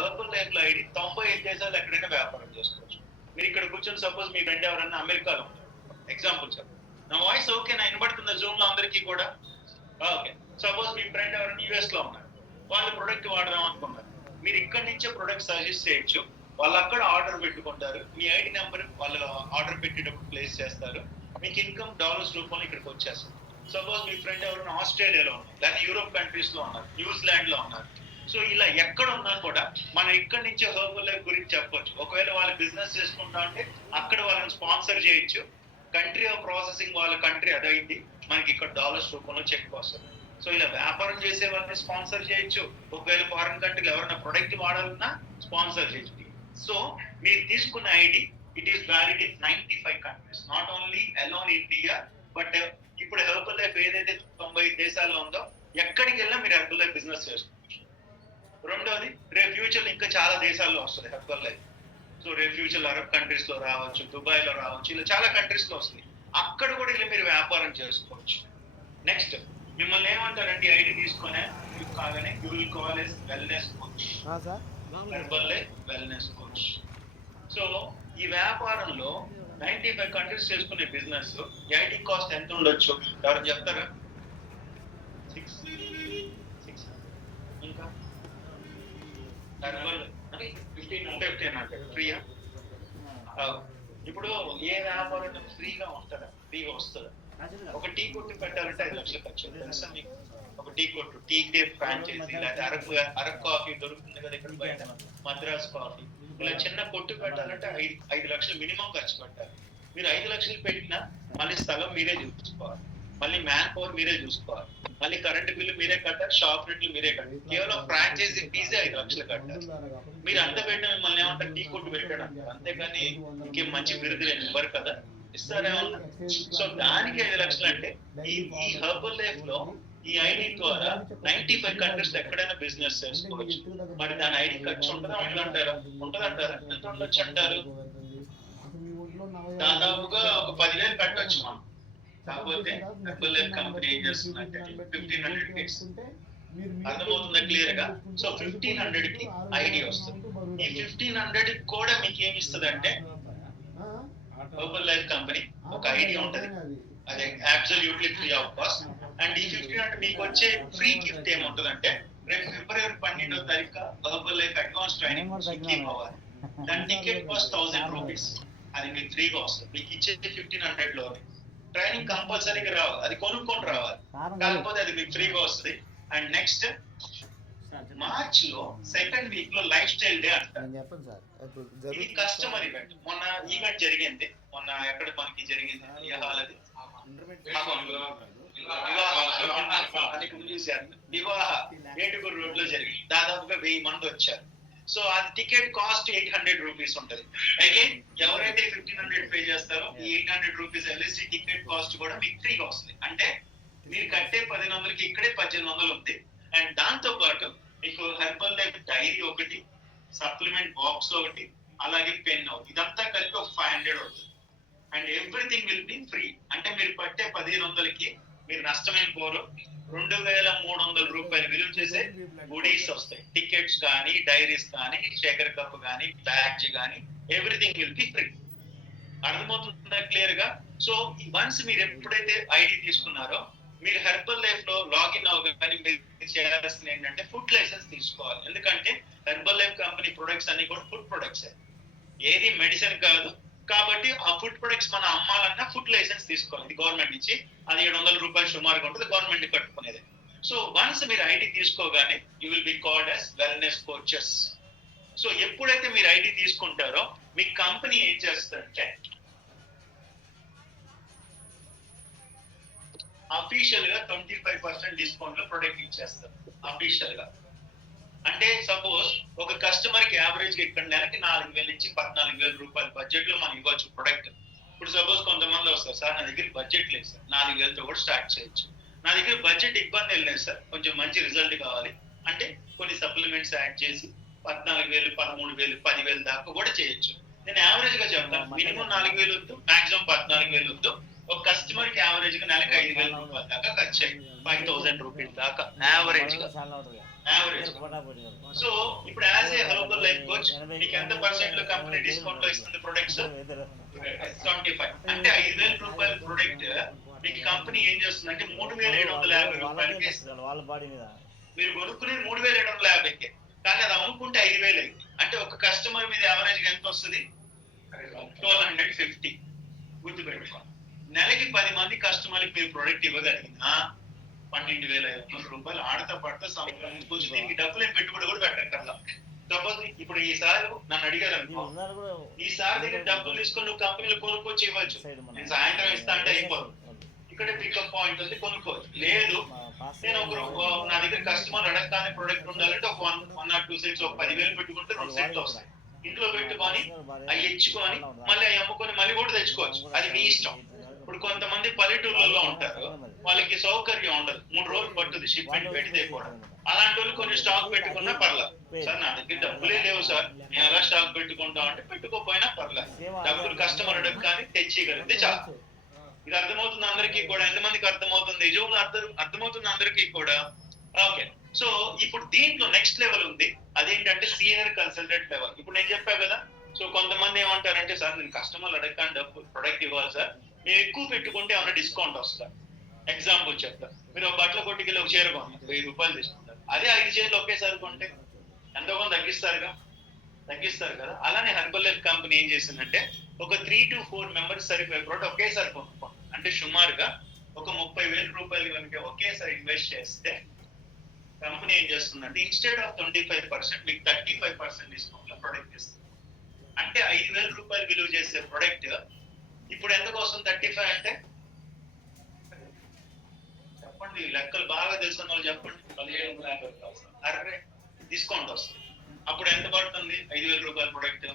Herbal life లో ID 95 దేశాలు ఎక్కడైనా వ్యాపారం చేసుకోవచ్చు. మీరు ఇక్కడ కూర్చొని సపోజ్ మీ ఫ్రెండ్ ఎవరన్నా అమెరికాలో ఉన్నారు, ఎగ్జాంపుల్ చెప్పండి. నా వాయిస్ ఓకే నా వినబడుతుందా జూమ్ లో అందరికీ కూడా? ఓకే. సపోజ్ మీ ఫ్రెండ్ ఎవరైనా యుఎస్ లో ఉన్నారు, వాళ్ళు ప్రొడక్ట్ వాడదాం అనుకున్నారు. మీరు ఇక్కడి నుంచే ప్రొడక్ట్ సజెస్ట్ చేయొచ్చు. వాళ్ళు అక్కడ ఆర్డర్ పెట్టుకుంటారు, మీ ఐడి నెంబర్ వాళ్ళు ఆర్డర్ పెట్టేటప్పుడు ప్లేస్ చేస్తారు, మీకు ఇన్కమ్ డాలర్స్ రూపంలో ఇక్కడికి వచ్చేస్తుంది. సపోజ్ మీ ఫ్రెండ్ ఎవరైనా ఆస్ట్రేలియాలో ఉన్నారు, లేదా యూరోప్ కంట్రీస్ లో ఉన్నారు, న్యూజిలాండ్ లో ఉన్నారు. సో ఇలా ఎక్కడ ఉన్నా కూడా మనం ఇక్కడి నుంచి హర్బల్ లైఫ్ గురించి చెప్పొచ్చు. ఒకవేళ వాళ్ళు బిజినెస్ చేసుకుంటా అంటే అక్కడ వాళ్ళని స్పాన్సర్ చేయొచ్చు. కంట్రీ ఆఫ్ ప్రాసెసింగ్ వాళ్ళ కంట్రీ అదైంది, మనకి ఇక్కడ డాలర్స్ రూపంలో చెక్ వస్తుంది. సో ఇలా వ్యాపారం చేసే వాళ్ళని స్పాన్సర్ చేయొచ్చు. ఒకవేళ ఫారెన్ కంట్రీలో ఎవరైనా ప్రొడక్ట్ వాడాలన్నా స్పాన్సర్ చేయొచ్చు. సో మీరు తీసుకున్న ID it is valid in 95 countries, not only alone India. But ఇప్పుడు హెర్బల్ లైఫ్ ఏదైతే 95 దేశాల్లో ఉందో ఎక్కడికి వెళ్ళినా మీరు హెర్బల్ లైఫ్ బిజినెస్ చేసుకోవచ్చు. రెండోది, రేపు ఫ్యూచర్ ఇంకా చాలా దేశాల్లో వస్తుంది హెర్బల్ లైఫ్. సో రేపు ఫ్యూచర్ అరబ్ కంట్రీస్ లో రావచ్చు, దుబాయ్ లో రావచ్చు, ఇలా చాలా కంట్రీస్ లో వస్తుంది. అక్కడ కూడా ఇలా మీరు వ్యాపారం చేసుకోవచ్చు. నెక్స్ట్ మిమ్మల్ని ఏమంటారంటే ఐడి తీసుకునే కాగానే you will call as wellness coach, herbalife wellness coach. So ఈ వ్యాపారంలో 95 కంట్రీస్ చేసుకునే బిజినెస్ ఐడి కాస్ట్ ఎంత ఉండొచ్చు ఎవరు చెప్తారా? 6 ఇంకా హెర్బల్ 1500 ఫ్రీయా? ఇప్పుడు ఏ వ్యాపారం ఫ్రీగా ఉంటుందా? ఫ్రీగా వస్తుందా? ఒక టీ కొట్టు పెట్టాలంటే 5 లక్షలు ఖర్చు. తెలుసా మీకు? ఒక టీ కొట్టు, టీ కేఫ్ ఫ్రాంచైజీ, లేదా అరకు కాఫీ దొరుకుతుంది కదా ఇక్కడ బయట, మద్రాస్ కాఫీ, ఇలా చిన్న కొట్టు పెట్టాలంటే 5 లక్షలు మినిమం ఖర్చు పెట్టాలి. మీరు 5 లక్షలు పెట్టినా మళ్ళీ స్థలం మీరే చూసుకోవాలి, మళ్ళీ మ్యాన్ పవర్ మీరే చూసుకోవాలి, మళ్ళీ కరెంట్ బిల్లు మీరే కట్టాలి, షాప్ రెంట్లు మీరే కట్టాలి. కేవలం ఫ్రాంచైజీ ఫీజే 5 లక్షలు కట్టాలి. మీరు అంత పెట్టిన మిమ్మల్ని ఏమంటారు? టీ కొట్టు పెట్టడం, అంతేగాని ఇంకేం మంచి బిరుదులు ఇవ్వరు కదా, ఇస్తారేమన్నా? సో దానికి 5 లక్షలు అంటే ఈ హెర్బల్ లైఫ్ లో ఈ ఐడి ద్వారా 95 కంట్రీస్ ఎక్కడైనా బిజినెస్ చేసుకోవచ్చు. మరి దాని ఐడి ఖర్చు ఉంటుందా ఉండదంటారా? ఉంటదంటారా? ఎంత ఉండొచ్చు అంటారు? దాదాపుగా ఒక 10,000 కట్టొచ్చు మనం. కాకపోతే హెర్బల్ లైఫ్ కంపెనీ ఏం చేస్తుందంటే 1500 కేస్, అర్థమవుతుందా క్లియర్ గా? సో 1500 కి ఐడి వస్తుంది. ఈ 1500 కూడా మీకు ఏమి ఇస్తుంది అంటే హెర్బల్ లైఫ్ కంపెనీ ఒక ఐడియా ఉంటది, అదే absolutely free of cost. And ఈ 1500 మీకు వచ్చే ఫ్రీ గిఫ్ట్ ఏముంటదంటే రేపు ఫిబ్రవరి 12వ తారీఖు herbal life advance training scheme అవ్వాలి. దాని టికెట్ కాస్ట్ 1000 రూపీస్, అది మీకు ఫ్రీగా వస్తుంది. మీకు ఇచ్చే 1500 లో ట్రైనింగ్ కంపల్సరీగా రావాలి, అది కొనుక్కొని రావాలి, కాకపోతే అది మీకు ఫ్రీగా వస్తుంది. అండ్ నెక్స్ట్ మార్చ్ లో సెకండ్ వీక్ లో లైఫ్ స్టైల్ డే అంటారు. ఇది కస్టమర్ ఈవెంట్. మొన్న ఈవెంట్ జరిగింది, మొన్న ఎక్కడ మనకి జరిగింది, అది వివాహ ఏటుగురు రోడ్ లో జరిగింది. దాదాపుగా 1000 మంది వచ్చారు. సో అది టికెట్ కాస్ట్ 800 రూపీస్ ఉంటది. అగైన్ ఎవరైతే 1500 పే చేస్తారో ఈ 800 రూపీస్ ఎల్ఎస్టీ టికెట్ కాస్ట్ కూడా మీకు ఫ్రీగా వస్తుంది. అంటే మీరు కట్టే 1,000కి ఇక్కడే 1,800 ఉంది. అండ్ దాంతో పాటు మీకు హెర్బల్ లైఫ్ డైరీ ఒకటి, సప్లిమెంట్ బాక్స్ ఒకటి, అలాగే పెన్ ఒకటి, ఇదంతా కలిపి ఒక 500 అవుతుంది. And everything will be free. అంటే మీరు పట్టే 1,500కి మీరు నష్టమైన పోరు 2,300 రూపాయలు విలువ చేసే గుడీస్ వస్తాయి. టికెట్స్ కానీ, డైరీస్ కానీ, శేఖర్ కప్ కానీ, బ్యాడ్జ్ కానీ, ఎవ్రీథింగ్ విల్ బి ఫ్రీ. అర్థమవుతుందా క్లియర్ గా? సో వన్స్ మీరు ఎప్పుడైతే ఐడి తీసుకున్నారో మీరు హెర్బల్ లైఫ్ లో లాగిన్ అవ్వగానే మీరు చేయాల్సింది ఏంటంటే ఫుడ్ లైసెన్స్ తీసుకోవాలి. ఎందుకంటే హెర్బల్ లైఫ్ కంపెనీ ప్రొడక్ట్స్ అన్ని కూడా ఫుడ్ ప్రొడక్ట్స్, ఏది మెడిసిన్ కాదు. కాబట్టి ఆ ఫుడ్ ప్రొడక్ట్స్ మనం అమ్మాలన్నా ఫుడ్ లైసెన్స్ తీసుకోవాలి. ఇది గవర్నమెంట్ నుంచి, అది 700 రూపాయలు సుమారుగా ఉంటుంది, గవర్నమెంట్ కట్టుకునేది. సో వన్స్ మీరు ఐడి తీసుకోగానే you will be called as wellness coaches. So ఎప్పుడైతే మీరు ఐడి తీసుకుంటారో మీ కంపెనీ ఏం చేస్తుందంటే అఫీషియల్ గా 25% డిస్కౌంట్ లో ప్రొడక్ట్ ఇచ్చేస్తారు అఫీషియల్ గా. అంటే సపోజ్ ఒక కస్టమర్ కి యావరేజ్ గా ఇక్కడ నెలకి 4,000 నుంచి 14,000 రూపాయల బడ్జెట్ లో మనం ఇవ్వచ్చు ప్రొడక్ట్. ఇప్పుడు సపోజ్ కొంతమంది వస్తారు, సార్ నా దగ్గర బడ్జెట్ లేదు సార్, 4,000తో కూడా స్టార్ట్ చేయొచ్చు. నా దగ్గర బడ్జెట్ ఇబ్బంది లేదు సార్, కొంచెం మంచి రిజల్ట్ కావాలి అంటే కొన్ని సప్లిమెంట్స్ యాడ్ చేసి 14,000, 13,000, 10,000 దాకా కూడా చేయొచ్చు. నేను యావరేజ్ గా చెప్తాను, మినిమం 4,000 వద్దు, మాక్సిమం 14,000 వద్దు. ఒక కస్టమర్ కి యావరేజ్ గా నెలకి 5,000 రూపాయల దాకా ఖర్చు అయ్యి 5,000 రూపీస్ దాకా యావరేజ్ గా. యావరేజ్. సో ఇప్పుడు as a herbal life coach మీకు ఎంత పర్సెంట్ లో కంపెనీ డిస్కౌంట్ లో ఇస్తుంది ప్రొడక్ట్స్? 25. అంటే 5,000 రూపాయల ప్రొడక్ట్ మీకు కంపెనీ ఏం చేస్తుంది అంటే 3,750 రూపాయలకి ఇస్తుంది. మీరు కొనుక్కునేది 3,750కి, కానీ అది అమ్ముకుంటే 5,000 అయింది. అంటే ఒక కస్టమర్ మీద యావరేజ్ గా ఎంత వస్తుంది? 1,250. గుర్తుపెట్టుకోండి. నెలకి 10 మంది కస్టమర్కి మీరు ప్రొడక్ట్ ఇవ్వగలిగినా 12,500 రూపాయలు ఆడతా పడతా సంపాదించుకోవచ్చు. దీనికి డబ్బులు ఏం పెట్టుబడి కూడా పెట్టక్కర్లా. సపోజ్ ఇప్పుడు ఈసారి నన్ను అడిగారు అనుకో, ఈసారి దగ్గర డబ్బులు తీసుకొని నువ్వు కంపెనీలు కొనుక్కొచ్చి ఇవ్వచ్చు. నేను సాయంత్రం ఇస్తా అంటే అయిపోదు. ఇక్కడ పికప్ పాయింట్ ఉంది, కొనుక్కోవచ్చు. లేదు నేను నా దగ్గర కస్టమర్ అడగగానే ప్రొడక్ట్ ఉండాలంటే ఒక 1 or 2 సెట్స్ ఒక 10,000 పెట్టుకుంటే 2 సెట్లు వస్తాయి. ఇంట్లో పెట్టుకొని అవి ఇచ్చుకొని మళ్ళీ అవి అమ్ముకొని మళ్ళీ కూడా తెచ్చుకోవచ్చు. అది మీ ఇష్టం. ఇప్పుడు కొంతమంది పల్లెటూర్లలో ఉంటారు, వాళ్ళకి సౌకర్యం ఉండదు, 3 రోజులు పట్టుది షిప్మెంట్ పెడితే కూడా. అలాంటి వాళ్ళు కొన్ని స్టాక్ పెట్టుకున్నా పర్లేదు. సార్ నా దగ్గర డబ్బులే లేవు సార్, నేను ఎలా స్టాక్ పెట్టుకుంటాం అంటే పెట్టుకోపోయినా పర్లేదు. డబ్బులు కస్టమర్ అడగ కానీ తెచ్చిగలిగితే చాలు. ఇది అర్థమవుతుంది అందరికీ కూడా? ఎంతమందికి అర్థమవుతుంది? జూమ్ అర్థమవుతుంది అందరికీ కూడా? ఓకే. సో ఇప్పుడు దీంట్లో నెక్స్ట్ లెవెల్ ఉంది, అదేంటంటే సీనియర్ కన్సల్టెంట్ లెవెల్. ఇప్పుడు నేను చెప్పా కదా, సో కొంతమంది ఏమంటారంటే సార్ నేను కస్టమర్లు అడగగానే డబ్బు ప్రొడక్ట్ ఇవ్వాలి సార్, మేము ఎక్కువ పెట్టుకుంటే ఏమైనా డిస్కౌంట్ వస్తా. ఎగ్జాంపుల్ చెప్తా, మీరు ఒక బట్టల కొట్టుకెళ్ళి ఒక చీర కొన్నారు, 1000 రూపాయలు తీసుకుంటారు. అదే 5 చీరలు ఒకేసారి కొంటే ఎంతో కొంత తగ్గిస్తారు కదా. అలానే హెర్బల్ లైఫ్ కంపెనీ ఏం చేసిందంటే ఒక 3 to 4 మెంబర్స్ సరిపోయే ప్రోడక్ట్ ఒకేసారి కొనుక్కోండి. అంటే సుమారుగా ఒక 30,000 రూపాయలు కనుక ఒకేసారి ఇన్వెస్ట్ చేస్తే కంపెనీ ఏం చేస్తుందంటే ఇన్స్టెడ్ ఆఫ్ 25% మీకు 35% డిస్కౌంట్ లో ప్రొడక్ట్ ఇస్తుంది. అంటే 5,000 రూపాయలు విలువ చేసే ప్రొడక్ట్ ఇప్పుడు ఎంతకు వస్తుంది? 35 అంటే చెప్పండి, లెక్కలు బాగా తెలిసిన వాళ్ళు చెప్పండి. 17,50 అరే డిస్కౌంట్ వస్తుంది. అప్పుడు ఎంత పడుతుంది? 5,000 రూపాయల ప్రొడక్ట్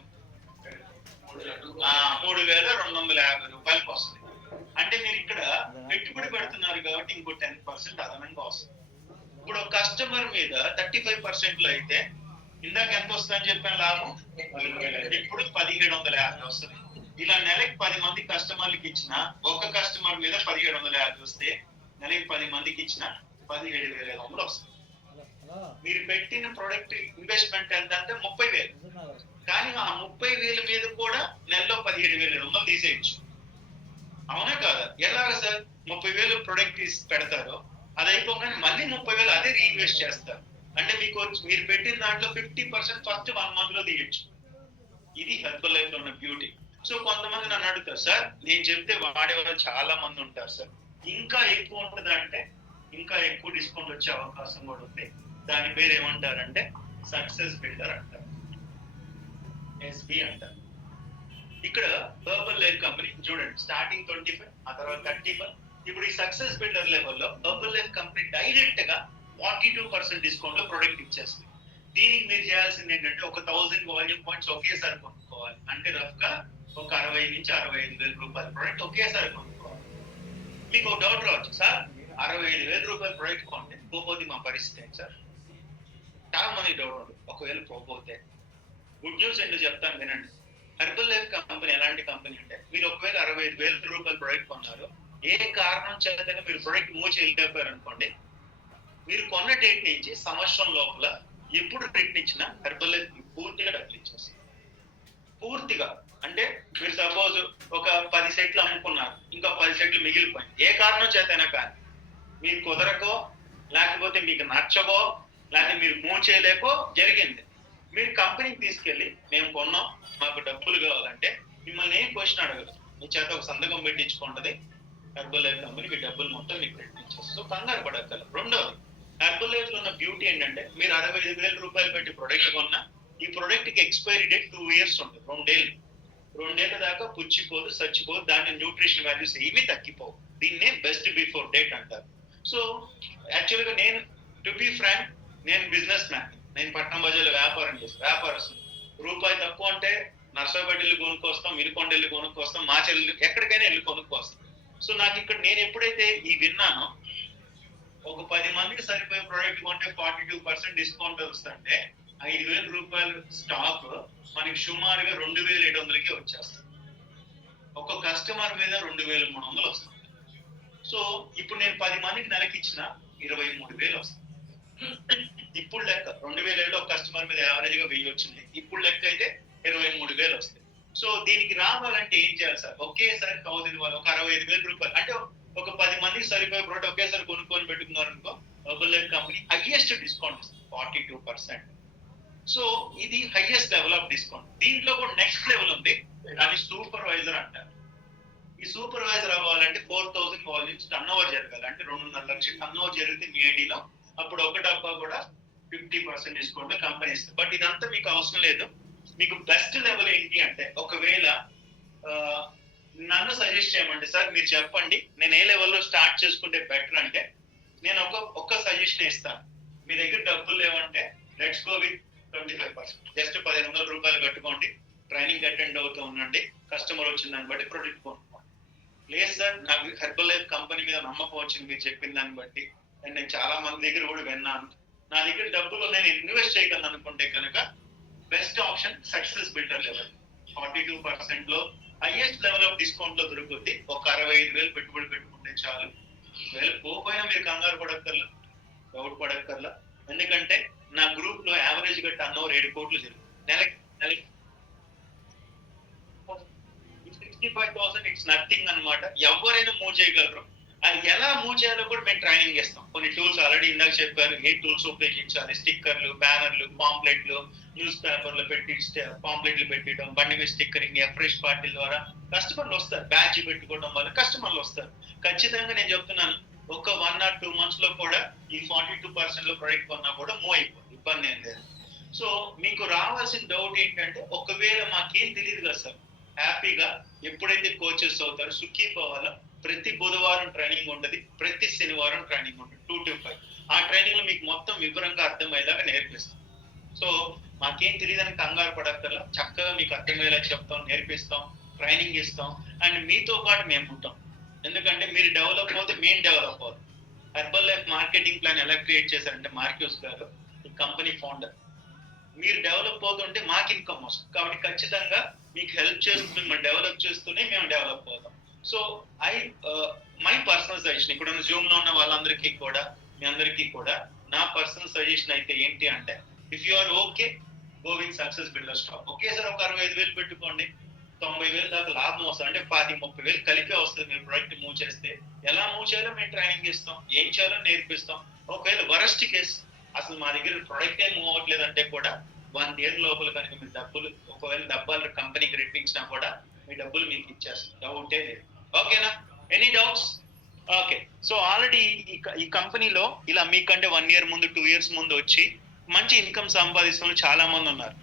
3,250 రూపాయలకు వస్తుంది. అంటే మీరు ఇక్కడ పెట్టుబడి పెడుతున్నారు కాబట్టి ఇంకో 10% అదనంగా వస్తుంది. ఇప్పుడు కస్టమర్ మీద 35% లో అయితే ఇందాక ఎంత వస్తుందని చెప్పాను లాభం, ఇప్పుడు 1,750 వస్తుంది. ఇలా నెలకి 10 మంది కస్టమర్లకి ఇచ్చిన ఒక కస్టమర్ మీద 1,750 వస్తే నెలకి 10 మందికి ఇచ్చిన 17,500 వస్తుంది. మీరు పెట్టిన ప్రొడక్ట్ ఇన్వెస్ట్మెంట్ ఎంత అంటే 30,000, కానీ ఆ 30,000 మీద కూడా నెలలో 17,500 తీసేయచ్చు. అవునా కాదా? ఎలాగ సార్? 30,000 ప్రొడక్ట్ పెడతారు, అది అయిపోగానే మళ్ళీ 30,000 అదే రీఇన్వెస్ట్ చేస్తారు. అంటే మీరు పెట్టిన దాంట్లో 50% ఫస్ట్ 1 month లో తీయచ్చు. ఇది హెర్బల్ లైఫ్ లో ఉన్న బ్యూటీ. సో కొంతమంది నన్ను అడుగుతారు, సార్ నేను చెప్తే వాడేవాళ్ళు చాలా మంది ఉంటారు సార్, ఇంకా ఎక్కువ ఉంటుంది అంటే ఇంకా ఎక్కువ డిస్కౌంట్ వచ్చే అవకాశం కూడా ఉంది. దాని పేరు ఏమంటారంటే సక్సెస్ బిల్డర్ అంటారు, ఎస్బి అంటారు. ఇక్కడ హెర్బల్ లైఫ్ కంపెనీ చూడండి, స్టార్టింగ్ 25, ఆ తర్వాత 35. ఇప్పుడు ఈ సక్సెస్ బిల్డర్ లెవెల్లో హెర్బల్ లైఫ్ కంపెనీ డైరెక్ట్ గా 42% డిస్కౌంట్ లో ప్రొడక్ట్ ఇచ్చేస్తుంది. దీనికి మీరు చేయాల్సింది ఏంటంటే ఒక 1000 వాల్యూమ్ పాయింట్స్ ఒకేసారి కొనుక్కోవాలి. అంటే రఫ్ గా ఒక 60 నుంచి 65,000 రూపాయల ప్రొడక్ట్ ఒకేసారి కొనుక్కోవాలి. మీకు డౌట్ రావచ్చు, సార్ 65,000 రూపాయల ప్రొడక్ట్ కొంటే పోతే మా పరిస్థితి ఏంటి సార్? చాలా మంది డౌట్ ఉంది. ఒకవేళ పోతే గుడ్ న్యూస్ ఏంటో చెప్తాను వినండి. హెర్బల్ లైఫ్ కంపెనీ ఎలాంటి కంపెనీ అంటే, మీరు ఒకవేళ 65,000 రూపాయల ప్రొడక్ట్ కొన్నారు, ఏ కారణం చేతనే మీరు ప్రొడక్ట్ మూవ్ చేయలేకపోయారు అనుకోండి, మీరు కొన్న డేట్ నుంచి సంవత్సరం లోపల ఎప్పుడు రిటర్న్ ఇచ్చినా హెర్బల్ లైఫ్ పూర్తిగా డబ్బులు ఇచ్చేస్తుంది. పూర్తిగా అంటే మీరు సపోజ్ ఒక 10 సెట్లు అమ్ముకున్నారు, ఇంకా 10 సెట్లు మిగిలిపోయింది. ఏ కారణం చేతైనా కానీ మీరు కుదరకో, లేకపోతే మీకు నచ్చకో, లేకపోతే మీరు మూవ్ చేయలేకో జరిగింది, మీరు కంపెనీకి తీసుకెళ్ళి మేము కొన్నాం మాకు డబ్బులు కావాలంటే మిమ్మల్ని ఏం క్వశ్చన్ అడగదు, మీ చేత ఒక సంతకం పెట్టించుకుంటది హెర్బల్ లైఫ్ కంపెనీ, మీ డబ్బులు మొత్తం మీకు రిటర్న్ ఇచ్చేస్తుంది. సో కంగారు పడక్కర్లేదు. రెండోది, హెర్బల్ లైఫ్ లో ఉన్న బ్యూటీ ఏంటంటే మీరు 65,000 రూపాయలు పెట్టి ప్రొడక్ట్ కొన్నా, ఈ ప్రొడక్ట్ కి ఎక్స్పైరీ డేట్ 2 years ఉంటుంది. 2 ఏళ్ల దాకా పుచ్చిపోదు, చచ్చిపోదు, దాని న్యూట్రిషన్ వాల్యూస్ ఏమీ తగ్గిపోవు. దీన్నే బెస్ట్ బిఫోర్ డేట్ అంటారు. సో యాక్చువల్ గా నేను టు బి ఫ్రాంక్, నేను బిజినెస్ మ్యాన్, నేను పట్నం బజార్లో వ్యాపారం చేస్తాను. వ్యాపారస్తులు రూపాయి తక్కువ అంటే నర్సాపేట వెళ్ళి కొనుక్కొస్తాం, మిరికొండ వెళ్ళి కొనుక్కొస్తాం, మా చెల్లి ఎక్కడికైనా వెళ్ళి కొనుక్కొస్తాం. సో నాకు ఇక్కడ నేను ఎప్పుడైతే ఈ విన్నానో, ఒక 10 మందికి సరిపోయే ప్రోడక్ట్ కొంటే 42% డిస్కౌంట్ వస్తుంటే 5,000 రూపాయలు స్టాక్ మనకి సుమారుగా 2,700కి వచ్చేస్తుంది. ఒక కస్టమర్ మీద 2,300 వస్తుంది. సో ఇప్పుడు నేను 10 మందికి నెలకి ఇచ్చిన 23,000 వస్తుంది. ఇప్పుడు లెక్క 2007లో ఒక కస్టమర్ మీద యావరేజ్ గా 1000 వచ్చింది. ఇప్పుడు లెక్క అయితే 23,000 వస్తాయి. సో దీనికి రావాలంటే ఏం చేయాలి సార్? ఒకేసారి 1000 ఇవ్వాలి. ఒక 65,000 రూపాయలు అంటే ఒక 10 మందికి సరిపోయే ప్రోడక్ట్ ఒకేసారి కొనుక్కొని పెట్టుకున్నారు అనుకో, హెర్బల్ కంపెనీ హైయెస్ట్ డిస్కౌంట్ ఇస్తుంది 42%. సో ఇది హైయెస్ట్ లెవెల్ ఆఫ్ డిస్కౌంట్. దీంట్లో కూడా నెక్స్ట్ లెవెల్ ఉంది, దాన్ని సూపర్వైజర్ అంటారు. ఈ సూపర్వైజర్ అవ్వాలంటే 4,000 వాల్యూమ్స్ టర్న్ ఓవర్ జరగాలి. అంటే 2.5 లక్షలు టర్న్ ఓవర్ జరిగితే మీ ఐడిలో అప్పుడు ఒక డబ్బా కూడా 50% డిస్కౌంట్ కంపెనీ ఇస్తుంది. బట్ ఇదంతా మీకు అవసరం లేదు. మీకు బెస్ట్ లెవెల్ ఏంటి అంటే, ఒకవేళ నన్ను సజెస్ట్ చేయమంటే సార్ మీరు చెప్పండి నేను ఏ లెవెల్లో స్టార్ట్ చేసుకుంటే బెటర్ అంటే, నేను ఒక్క సజెషన్ ఇస్తాను. మీ దగ్గర డబ్బులు లేవంటే లెట్స్ గో విత్ 25%. జస్ట్ 1,500 రూపాయలు కట్టుకోండి, ట్రైనింగ్ అటెండ్ అవుతూ ఉండండి, కస్టమర్ వచ్చిన దాన్ని బట్టి ప్రొడక్ట్ కొనుక్కోండి. లేదు సార్ నాకు హెర్బల్ లైఫ్ కంపెనీ మీద నమ్మకం వచ్చింది మీరు చెప్పిన దాన్ని బట్టి, అండ్ నేను చాలా మంది దగ్గర కూడా విన్నాను, నా దగ్గర డబ్బులు నేను ఇన్వెస్ట్ చేయగలను అనుకుంటే కనుక best option success builder level. 42% లో హైయెస్ట్ లెవెల్ ఆఫ్ డిస్కౌంట్ లో దొరుకుతుంది. ఒక 65,000 పెట్టుబడి పెట్టుకుంటే చాలు. పోయినా మీరు కంగారు పడక్కర్లా, డౌట్ పడక్కర్లా. ఎందుకంటే నా గ్రూప్ లో యావరేజ్ గా టర్న్ ఓవర్ 7 కోట్లు జరుగుతుంది నెలకి. 65,000 ఇట్స్ నథింగ్ అనమాట. ఎవరైనా మూవ్ చేయగలరు. అది ఎలా మూవ్ చేయాలో కూడా మేము ట్రైనింగ్ ఇస్తాం. కొన్ని టూల్స్ ఆల్రెడీ ఇందాక చెప్పారు, ఏ టూల్స్ ఉపయోగించాలి, స్టిక్కర్లు, బ్యానర్లు, పాంప్లెట్లు, న్యూస్ పేపర్లు పెట్టి పాంప్లెట్లు పెట్టడం, బండి మీద స్టిక్కరింగ్, ఫ్రెష్ పార్టీల ద్వారా కస్టమర్లు వస్తారు. బ్యాచ్ పెట్టుకోవడం వల్ల కస్టమర్లు వస్తారు. ఖచ్చితంగా నేను చెప్తున్నాను, ఒక 1 or 2 months లో కూడా ఈ 42% లో ప్రొడక్ట్ కొన్నా కూడా మూవ్ అయిపోతుంది, ఇబ్బంది ఏం లేదు. సో మీకు రావాల్సిన డౌట్ ఏంటంటే, ఒకవేళ మాకేం తెలియదు కదా సార్, హ్యాపీగా ఎప్పుడైతే కోచెస్ అవుతారో సుఖీపోవాలో ప్రతి బుధవారం ట్రైనింగ్ ఉంటుంది, ప్రతి శనివారం ట్రైనింగ్ ఉంటుంది 2 to 5. ఆ ట్రైనింగ్ లో మీకు మొత్తం వివరంగా అర్థమయ్యేలాగా నేర్పిస్తాం. సో మాకేం తెలియదని కంగారు పడక్కర్లా, చక్కగా మీకు అర్థమయ్యేలా చెప్తాం, నేర్పిస్తాం, ట్రైనింగ్ ఇస్తాం, అండ్ మీతో పాటు మేము ఉంటాం. ఎందుకంటే మీరు డెవలప్ అవుతే మేము డెవలప్ అవుతాం. హెర్బల్ లైఫ్ మార్కెటింగ్ ప్లాన్ ఎలా క్రియేట్ చేశారంటే మార్క్యూస్ గారు, ఈ కంపెనీ ఫౌండర్, మీరు డెవలప్ అవుతుంటే మాకు ఇన్కమ్ వస్తుంది. కాబట్టి ఖచ్చితంగా మీకు హెల్ప్ చేస్తూ మిమ్మల్ని డెవలప్ చేస్తూనే మేము డెవలప్ అవుతాం. సో మై పర్సనల్ సజెషన్, ఇక్కడ ఉన్న జూమ్ లో ఉన్న వాళ్ళందరికీ కూడా, మీ అందరికీ కూడా నా పర్సనల్ సజెషన్ అయితే ఏంటి అంటే, if you are okay go with success builder stack. ఒకేసారి ఒక 65,000 పెట్టుకోండి, 90,000 దాకా లాభం వస్తుంది. అంటే 20,000-30,000 కలిపే వస్తుంది. మీరు ప్రొడక్ట్ మూవ్ చేస్తే ఎలా మూవ్ చేయాలో మేము ట్రైనింగ్ ఇస్తాం, ఏం చేయాలో నేర్పిస్తాం. ఒకవేళ వరస్ట్ కేసు అసలు మా దగ్గర ప్రొడక్ట్ ఏం మూవ్ అవ్వట్లేదు అంటే కూడా 1 year లోపల కనుక మీ డబ్బులు, ఒకవేళ డబ్బాలు కంపెనీకి రెట్టించినా కూడా మీ డబ్బులు మీకు ఇచ్చేస్తాం, డౌటే లేదు. ఓకేనా? Any doubts? Okay. So already ఈ కంపెనీలో ఇలా మీకంటే 1 year ముందు 2 years ముందు వచ్చి మంచి ఇన్కమ్ సంపాదిస్తున్న చాలా మంది ఉన్నారు.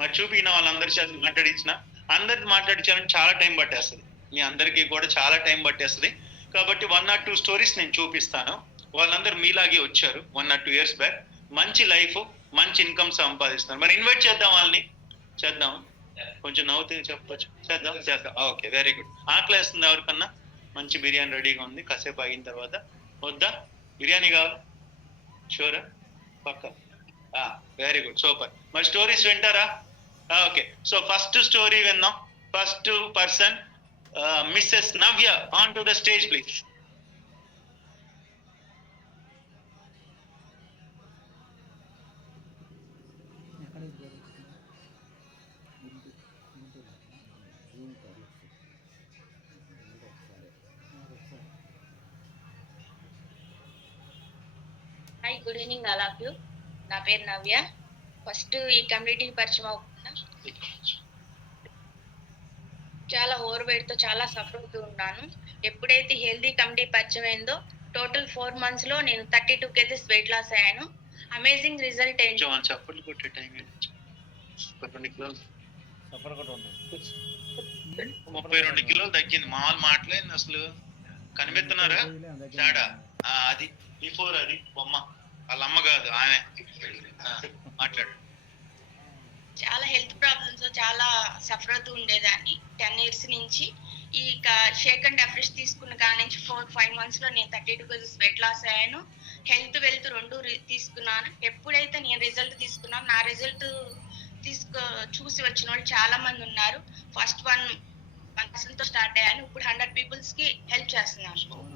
మరి చూపిన వాళ్ళందరి చేత మాట్లాడించిన, అందరికి మాట్లాడించాలంటే చాలా టైం పట్టేస్తుంది, మీ అందరికీ కూడా చాలా టైం పట్టేస్తుంది. కాబట్టి 1 or 2 స్టోరీస్ నేను చూపిస్తాను. వాళ్ళందరూ మీలాగే వచ్చారు 1 or 2 years బ్యాక్, మంచి లైఫ్, మంచి ఇన్కమ్ సంపాదిస్తున్నారు. మరి ఇన్వైట్ చేద్దాం వాళ్ళని, చేద్దాం. కొంచెం నవ్వుతే చెప్పచ్చు, చేద్దాం. Okay, very good. ఆకలి వేస్తుంది ఎవరికన్నా? మంచి బిర్యానీ రెడీగా ఉంది, కాసేపు అయిన తర్వాత. వద్దా? బిర్యానీ కావాలి? షూరా? పక్క. Very good, super. మరి స్టోరీస్ వింటారా? ఓకే. సో ఫస్ట్ స్టోరీ విన్నాం. First person missus Navya, on to the stage please. Hi, good evening all of you. నా పేరు నవ్య. ఫస్ట్ ఈ కమ్యూనిటీకి పరిచయం అవుతున్నా. చాలా ఓవర్ వెయిట్ తో చాలా సఫర్ అవుతూ ఉన్నాను. ఎప్పుడైతే హెల్దీ కమ్యూనిటీ పరిచయం అయిందో టోటల్ 4 months లో నేను 32 kgs వెయిట్ లాస్ అయ్యాను. అమేజింగ్ రిజల్ట్ ఏంటి? 32 కిలోలు తగ్గింది. మామూలు మాటలేదు అసలు, కనిపెడుతున్నారా? చాడా అది బిఫోర్, అది బొమ్మ, వాళ్ళ అమ్మ కాదు ఆమె. మాట్లాడు. చాలా హెల్త్ ప్రాబ్లమ్స్ చాలా సఫర్ అవుతూ ఉండేదాన్ని 10 years నుంచి. ఈ షేక్ అండ్ ఎఫ్రెష్ తీసుకున్న కాడ నుంచి 4-5 months లో నేను 32 kgs వెయిట్ లాస్ అయ్యాను. హెల్త్ వెల్త్ రెండు తీసుకున్నాను. ఎప్పుడైతే నేను రిజల్ట్ తీసుకున్నాను, నా రిజల్ట్ చూసి వచ్చిన వాళ్ళు చాలా మంది ఉన్నారు. ఫస్ట్ 1 person తో స్టార్ట్ అయ్యాను, ఇప్పుడు 100 people కి హెల్ప్ చేస్తున్నాను.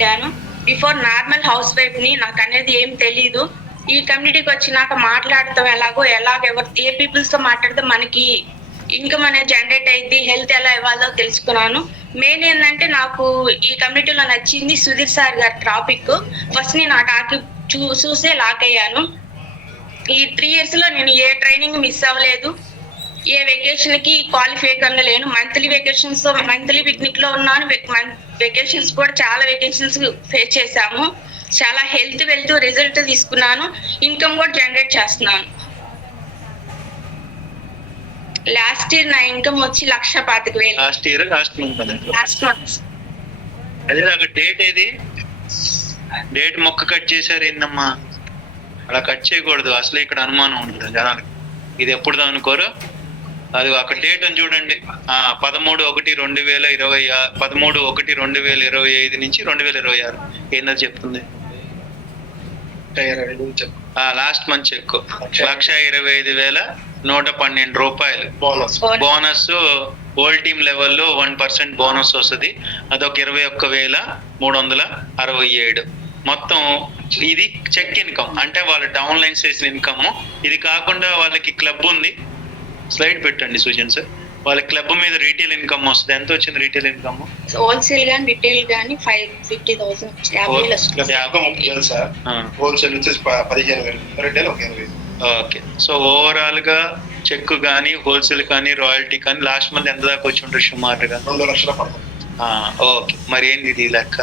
పెట్టాను. బిఫోర్ నార్మల్ హౌస్ వైఫ్ ని, నాకు అనేది ఏం తెలీదు. ఈ కమ్యూనిటీకి వచ్చినాక మాట్లాడతాం ఏ పీపుల్స్ తో మాట్లాడితే మనకి ఇన్కమ్ అనేది జనరేట్ అయింది, హెల్త్ ఎలా ఇవ్వాలో తెలుసుకున్నాను. మెయిన్ ఏంటంటే నాకు ఈ కమ్యూనిటీలో నచ్చింది సుధీర్ సార్ గారి టాపిక్. ఫస్ట్ నేను ఆ టాపిక్ చూసే లాక్ అయ్యాను. ఈ 3 years లో నేను ఏ ట్రైనింగ్ మిస్ అవ్వలేదు, ఏ వెకేషన్ కి క్వాలిఫై కన్నా లేను. మంత్లీ పిక్నిక్ లో ఉన్నాను. వెకేషన్స్ కూడా చాలా వెకేషన్స్ ఫేస్ చేశాము. చాలా హెల్త్ రిజల్ట్ తీసుకున్నాను. ఇన్కమ్ కూడా జనరేట్ చేస్తున్నాను. లాస్ట్ ఇయర్ నా ఇన్కమ్ వచ్చి 1,25,000. Last month. అదే నాకు డేట్ ఏది, డేట్ మొక్క కట్ చేశారు ఏందమ్మా? అలా కట్ చేయకూడదు, అసలు ఇక్కడ అనుమానం ఉంటుంది జనాలకి. ఇది ఎప్పుడు అనుకోరు, అది ఒక డేట్ అని చూడండి. 13/1/2020, 13/1/2025 నుంచి 2026 ఏందని చెప్తుంది. లాస్ట్ మంత్ చెక్ 1,25,112 రూపాయలు బోనస్. ఓల్డ్ టీమ్ లెవెల్లో 1% బోనస్ వస్తుంది. అదొక 21,367. మొత్తం ఇది చెక్ ఇన్కమ్, అంటే వాళ్ళ డౌన్ లైన్స్ చేసిన ఇన్కమ్. ఇది కాకుండా వాళ్ళకి క్లబ్ ఉంది, స్లైడ్ పెట్టండి సుజన్ సార్. వాళ్ళ క్లబ్ మీద రీటైల్ ఇన్కమ్ వస్తుంది. ఎంత వచ్చింది రీటైల్ ఇన్కమ్? హోల్సేల్ గానీ రిటైల్ గానీ 50,000. 50,000 సార్. హోల్సేల్ వచ్చేసి 15,000, రిటైల్ ఒక 20,000. ఓకే. సో ఓవరాల్ గా చెక్ కానీ హోల్సేల్ కానీ రాయల్టీ కానీ లాస్ట్ మంత్ ఎంత దాకా వచ్చి ఉంటారు సుమారుగా? 2 లక్షల పడుతుంది. ఓకే, మరి ఏంది ఇది లెక్క?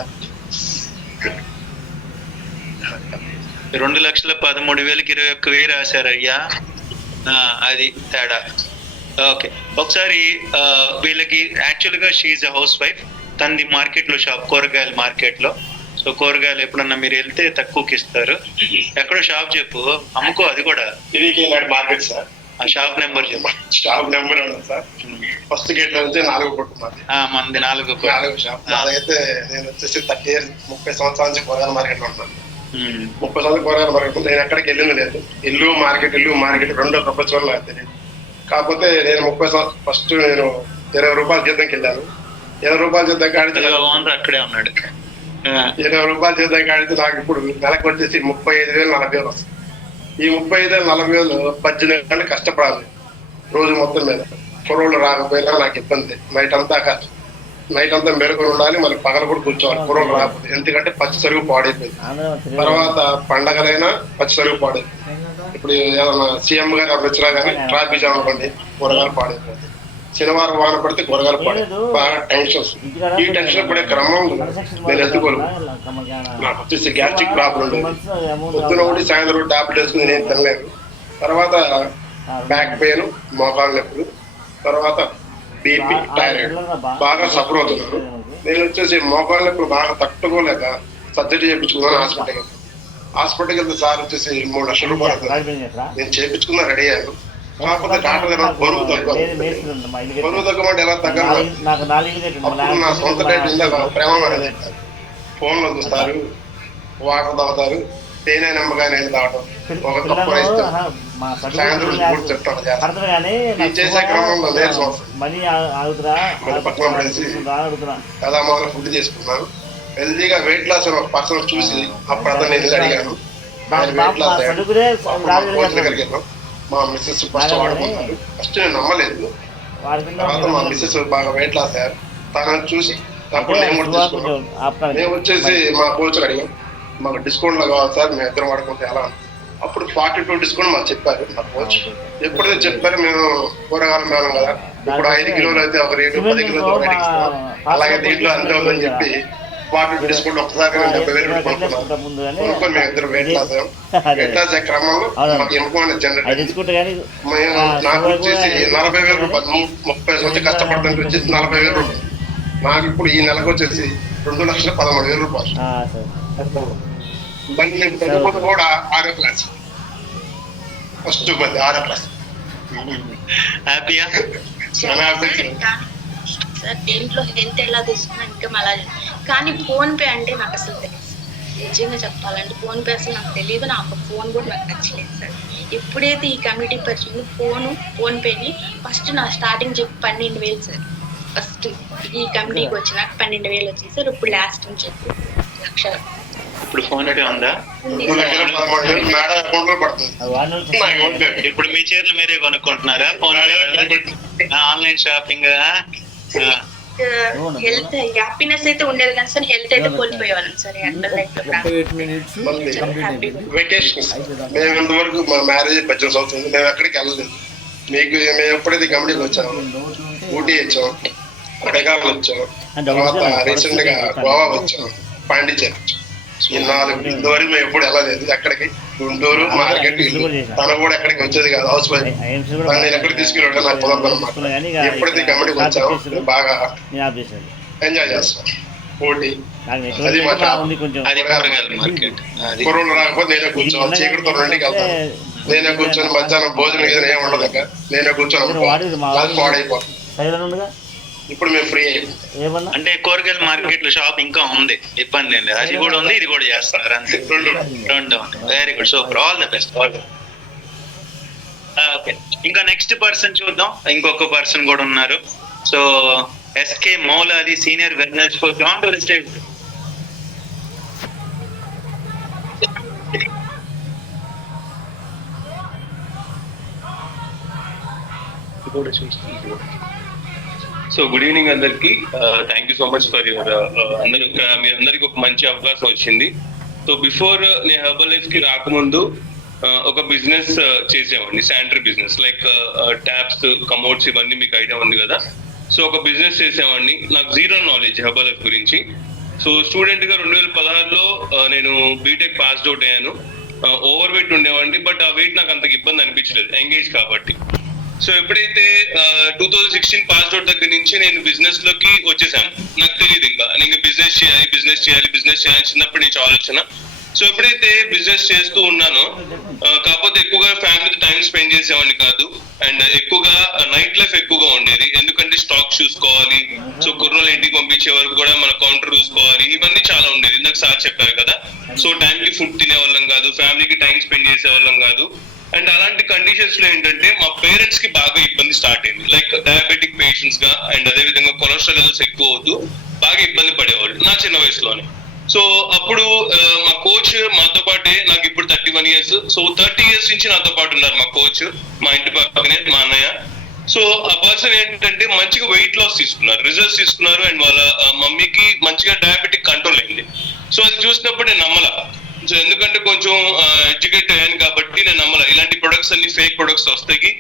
2,13,000కి 21,000 రాశారయ్యా. అది తేడా. ఓకే, ఒకసారి వీళ్ళకి యాక్చువల్ గా షీఈ్ అ హౌస్ వైఫ్. తనది మార్కెట్ లో షాప్, కూరగాయల మార్కెట్ లో. సో కూరగాయలు ఎప్పుడన్నా మీరు వెళ్తే తక్కువకి ఇస్తారు. ఎక్కడో షాప్ చెప్పు, అమ్ముకో. అది కూడా ఇది మార్కెట్ సార్. ఆ షాప్ నెంబర్ చెప్పు. Shop number sir, first gate లో నుంచి 4 కొట్టు మంది 4 షాప్. నాదైతే నేను వచ్చేసి 30 years 30 సంవత్సరాల నుంచి కూరగాయల మార్కెట్ లో ఉన్నాను. 30 సంవత్సరాల కూరగాయల మార్కెట్. నేను ఎక్కడికి వెళ్ళింది లేదు. ఇల్లు మార్కెట్ రెండో ప్రపంచంలో నాకు తెలియదు. కాకపోతే నేను 30 సంవత్సరాలు ఫస్ట్ నేను 20 రూపాయల జీతంకి వెళ్ళాను. 20 రూపాయల జీతం కాడితే అక్కడే ఉన్నాడు. 20 రూపాయల జీతం కాడితే నాకు ఇప్పుడు నెలకు వచ్చేసి 35,000 40,000 వస్తుంది. ఈ 35,000 40,000 18 గంటలు కష్టపడాలి రోజు మొత్తం మీద. కుర్రోళ్ళు రాకపోయినా నాకు ఇబ్బంది. నైట్ అంతా మెరుగులు ఉండాలి, మళ్ళీ పగల కూడా కూర్చోవాలి కుర్రోళ్ళు రాకపోతే. ఎందుకంటే పచ్చి సరుగు పాడైపోయింది. తర్వాత పండగలైనా పచ్చి సరుగు పాడైపోయింది. ఇప్పుడు ఏదైనా సీఎం గారు అప్పుడు వచ్చినా కానీ ట్రాఫిక్ జామ్ అనుకోండి, కూరగాయలు పాడైపోతుంది. శనివారం వాన పడితే కూరగాయలు పాడే, బాగా టెన్షన్. ఈ టెన్షన్ పడే క్రమంలో నేను ఎత్తుకోను. నాకు వచ్చేసి గ్యాస్ట్రిక్ ప్రాబ్లం ఉండేది. పొద్దున ఒకటి సాయంత్రం టాబ్లెట్ వేసుకుని నేను తినలేను. తర్వాత బ్యాక్ పెయిన్, మోకాళ్ళ నొప్పులు, తర్వాత బీపీ, థైరాయిడ్ బాగా సఫర్ అవుతున్నాను. నేను వచ్చేసి మోకాళ్ళ నొప్పులు బాగా తట్టుకోలేక సర్జరీ చేయించుకున్నాను. హాస్పిటల్కి వెళ్తే సార్ వచ్చేసి 3 లక్షల రూపాయలు నేను చేయించుకున్నా, రెడీ అయ్యాను. కాకపోతే డాక్టర్ గారు బరువు తగ్గమంటే ఎలా తగ్గాలి? అప్పుడు నా సొంత డైట్ ఇందాక ప్రేమ ఫోన్ లో చూస్తారు, వాటర్ తాగుతారు, తేనె నిమ్మకాయ నీళ్ళు తాగటం, ఒక కప్పు రైస్ సాయంత్రం కూడా చెప్తాను. చేసే క్రమంలో నీరసం వస్తుంది. పక్కన పడేసి ఎలా మొదలు ఫుడ్ చేసుకున్నాను. హెల్తీగా వెయిట్ లాస్ ఒక పర్సన్ చూసి అప్పుడు అతను నేను అడిగాను. ఆయన వెయిట్ లాస్ కోచ్ దగ్గరికి వెళ్ళాం. మా మిస్సెస్ ఫస్ట్ వాడుకున్నారు. ఫస్ట్ నేను నమ్మలేదు. తర్వాత మా మిస్సెస్ బాగా వెయిట్ లాస్ అయ్యారు. తనని చూసి అప్పుడు నేను కూడా తీసుకున్నాం. మేము వచ్చేసి మా కోచ్ అడిగాం, మాకు డిస్కౌంట్ లో కావాలి సార్, మేము ఇద్దరం వాడుకుంటే ఎలా? అప్పుడు 42 డిస్కౌంట్ మాకు చెప్పారు మా కోచ్. ఎప్పుడైతే చెప్పారు మేము కూరగాయలు మేడం కదా, ఇప్పుడు 5 కిలోలు అయితే ఒక రేటు, 10 కిలోలు ఒక రేటు ఇస్తాం, అలాగే దీంట్లో అంతే ఉందని చెప్పి 42 డిస్కౌంట్ ఒకసారి 70,000 కొనుక్కొని మేము ఇద్దరు వెయిట్ లాస్ అయ్యాం. వెయిట్ లాస్ అయ్యే క్రమంలో మాకు ఇన్కమ్ అనేది జనరేట్ అయింది. నాకు వచ్చేసి 40,000 రూపాయలు, 30 సంవత్సరాలు కష్టపడడానికి వచ్చేసి 40,000 రూపాయలు. నాకు ఇప్పుడు ఈ నెలకు వచ్చేసి 2,13,000 రూపాయలు. కూడా 6వ క్లాస్, ఫస్ట్ 6వ క్లాస్. హ్యాపీయా? చాలా హ్యాపీ సార్. దీంట్లో హెల్త్ ఎలా తీసుకున్నా ఇంకా అలా, కానీ ఫోన్ పే అంటే నాకు అసలు తెలియదు. నిజంగా చెప్పాలంటే ఫోన్ పే అసలు నాకు తెలియదు. నాకు ఫోన్ కూడా నాకు నచ్చలేదు సార్. ఎప్పుడైతే ఈ కమ్యూనిటీ పరిచయం ఫోన్ పేని ఫస్ట్ నా స్టార్టింగ్ చెప్పి 12,000 సార్. ఫస్ట్ ఈ కమ్యూనిటీకి వచ్చినాక 12,000 వచ్చేసి సార్. ఇప్పుడు లాస్ట్ అని చెప్పి 5 లక్షలు ఇప్పుడు ఫోన్ అటే ఉందా? ఉంది మన సార్. దగ్గర 13,000 మేడం అకౌంట్ లో పడుతుంది. నా అకౌంట్ లేదు. ఇప్పుడు మీ చీరలు మీరే కొనుక్కుంటున్నారా? Phone online shopping? Health happiness అయితే ఉండేది కానీ సార్ హెల్త్ అయితే కోల్పోయేవాళ్ళం సార్ ఎండర్ లైఫ్ లో మళ్ళీ వెకేషన్స్ మేము ఇంతవరకు మా మ్యారేజ్ 18 సంవత్సరం మేము ఎక్కడికి వెళ్ళలేదు. మేము ఎప్పుడైతే గమనికి వచ్చాము, ఊటీ వచ్చాం, కొడైకెనాల్ వచ్చాం, తర్వాత రీసెంట్ గా గోవా వచ్చాం, పాండిచేరి వచ్చాం. ఈ 4 ఇంతవరకు మేము ఎప్పుడు వెళ్ళలేదు ఎక్కడికి. గుంటూరు, మార్కెట్, తను కూడా ఎక్కడికి వచ్చేది కాదు, హౌస్ వైఫ్. నేను ఎక్కడికి తీసుకెళ్ళాడు నాకు కుదరదు అన్నమాట. ఎప్పుడైతే గమనికి వచ్చాము బాగా ఎంజాయ్ చేస్తాం. ఊటీ అది మా షాప్. అది కూరగాయల మార్కెట్. అది కరోనా రాకపోతే నేనే కూర్చోవాలి, చీకటితో రెండుకి వెళ్తాను. నేనే కూర్చొని మధ్యాహ్నం భోజనం ఏదైనా ఏమి ఉండదు అక్కడ, నేనే కూర్చొని పాడైపోతాను. ఇప్పుడు మేము ఫ్రీ అయిపోయింది. అంటే కూరగాయల మార్కెట్ లో షాప్ ఇంకా ఉంది, ఇబ్బంది ఏం లేదు. అది కూడా ఉంది, ఇది కూడా చేస్తున్నారు అంతే. రెండు ఉంది. Very good, super, all the best. Okay, ఇంకా నెక్స్ట్ పర్సన్ చూద్దాం. ఇంకొక పర్సన్ కూడా ఉన్నారు. So SK Mauladi, senior wellness coach on to the stage. So good evening అందరికి. Thank you so much for your మీ అందరికి ఒక మంచి అవకాశం వచ్చింది. సో బిఫోర్ నేను హెర్బల్ లైఫ్ కి రాకముందు ఒక బిజినెస్ చేసేవాడిని, sanitary business like taps, commodes, ఇవన్నీ మీకు ఐడియా ఉంది కదా. సో ఒక బిజినెస్ చేసేవాడిని. నాకు జీరో నాలెడ్జ్ హెర్బల్ లైఫ్ గురించి. సో స్టూడెంట్ గా 2016లో నేను బీటెక్ పాస్డ్ అవుట్ అయ్యాను. ఓవర్ వెయిట్ ఉండేవాడిని, బట్ ఆ వెయిట్ నాకు అంతకు ఇబ్బంది అనిపించలేదు, ఎంగేజ్ కాబట్టి. సో ఎప్పుడైతే 2016 పాస్ అవుట్ దగ్గర నుంచి నేను బిజినెస్ లోకి వచ్చేసాను. నాకు తెలియదు ఇంకా నేను బిజినెస్ చేయాలి చిన్నప్పటి నుంచి ఆలోచన. సో ఎప్పుడైతే బిజినెస్ చేస్తూ ఉన్నానో, కాకపోతే ఎక్కువగా ఫ్యామిలీతో టైం స్పెండ్ చేసేవాడిని కాదు. అండ్ ఎక్కువగా నైట్ లైఫ్ ఎక్కువగా ఉండేది, ఎందుకంటే స్టాక్ చూసుకోవాలి. సో కుర్రోలు ఇంటికి పంపించే వరకు కూడా మన కౌంటర్ చూసుకోవాలి, ఇవన్నీ చాలా ఉండేది. నాకు సార్ చెప్పారు కదా. సో టైంకి ఫుడ్ తినే వాళ్ళం కాదు, ఫ్యామిలీకి టైం స్పెండ్ చేసే వాళ్ళం కాదు. అండ్ అలాంటి కండిషన్స్ లో ఏంటంటే మా పేరెంట్స్ కి బాగా ఇబ్బంది స్టార్ట్ అయింది, లైక్ డయాబెటిక్ పేషెంట్స్ గా. అండ్ అదే విధంగా కొలెస్ట్రాల్ లెవెల్స్ ఎక్కువ అవుతూ బాగా ఇబ్బంది పడేవాళ్ళు నా చిన్న వయసులోనే. సో అప్పుడు మా కోచ్ మాతో పాటే, నాకు ఇప్పుడు 31 years. సో 30 years నుంచి నాతో పాటు ఉన్నారు మా కోచ్, మా ఇంటి పక్కనే మా అన్నయ్య. సో ఆ పర్సన్ ఏంటంటే మంచిగా వెయిట్ లాస్ తీసుకున్నారు, రిజల్ట్స్ తీసుకున్నారు. అండ్ వాళ్ళ మమ్మీకి మంచిగా డయాబెటిక్ కంట్రోల్ అయింది. సో అది చూసినప్పుడు నేను నమ్మలా. సో ఎందుకంటే కొంచెం ఎడ్యుకేట్ అయ్యాను కాబట్టి నేను నమ్మలా. ఇలాంటి ప్రొడక్ట్స్ అన్ని ఫేక్ ప్రొడక్ట్స్ వస్తాయి,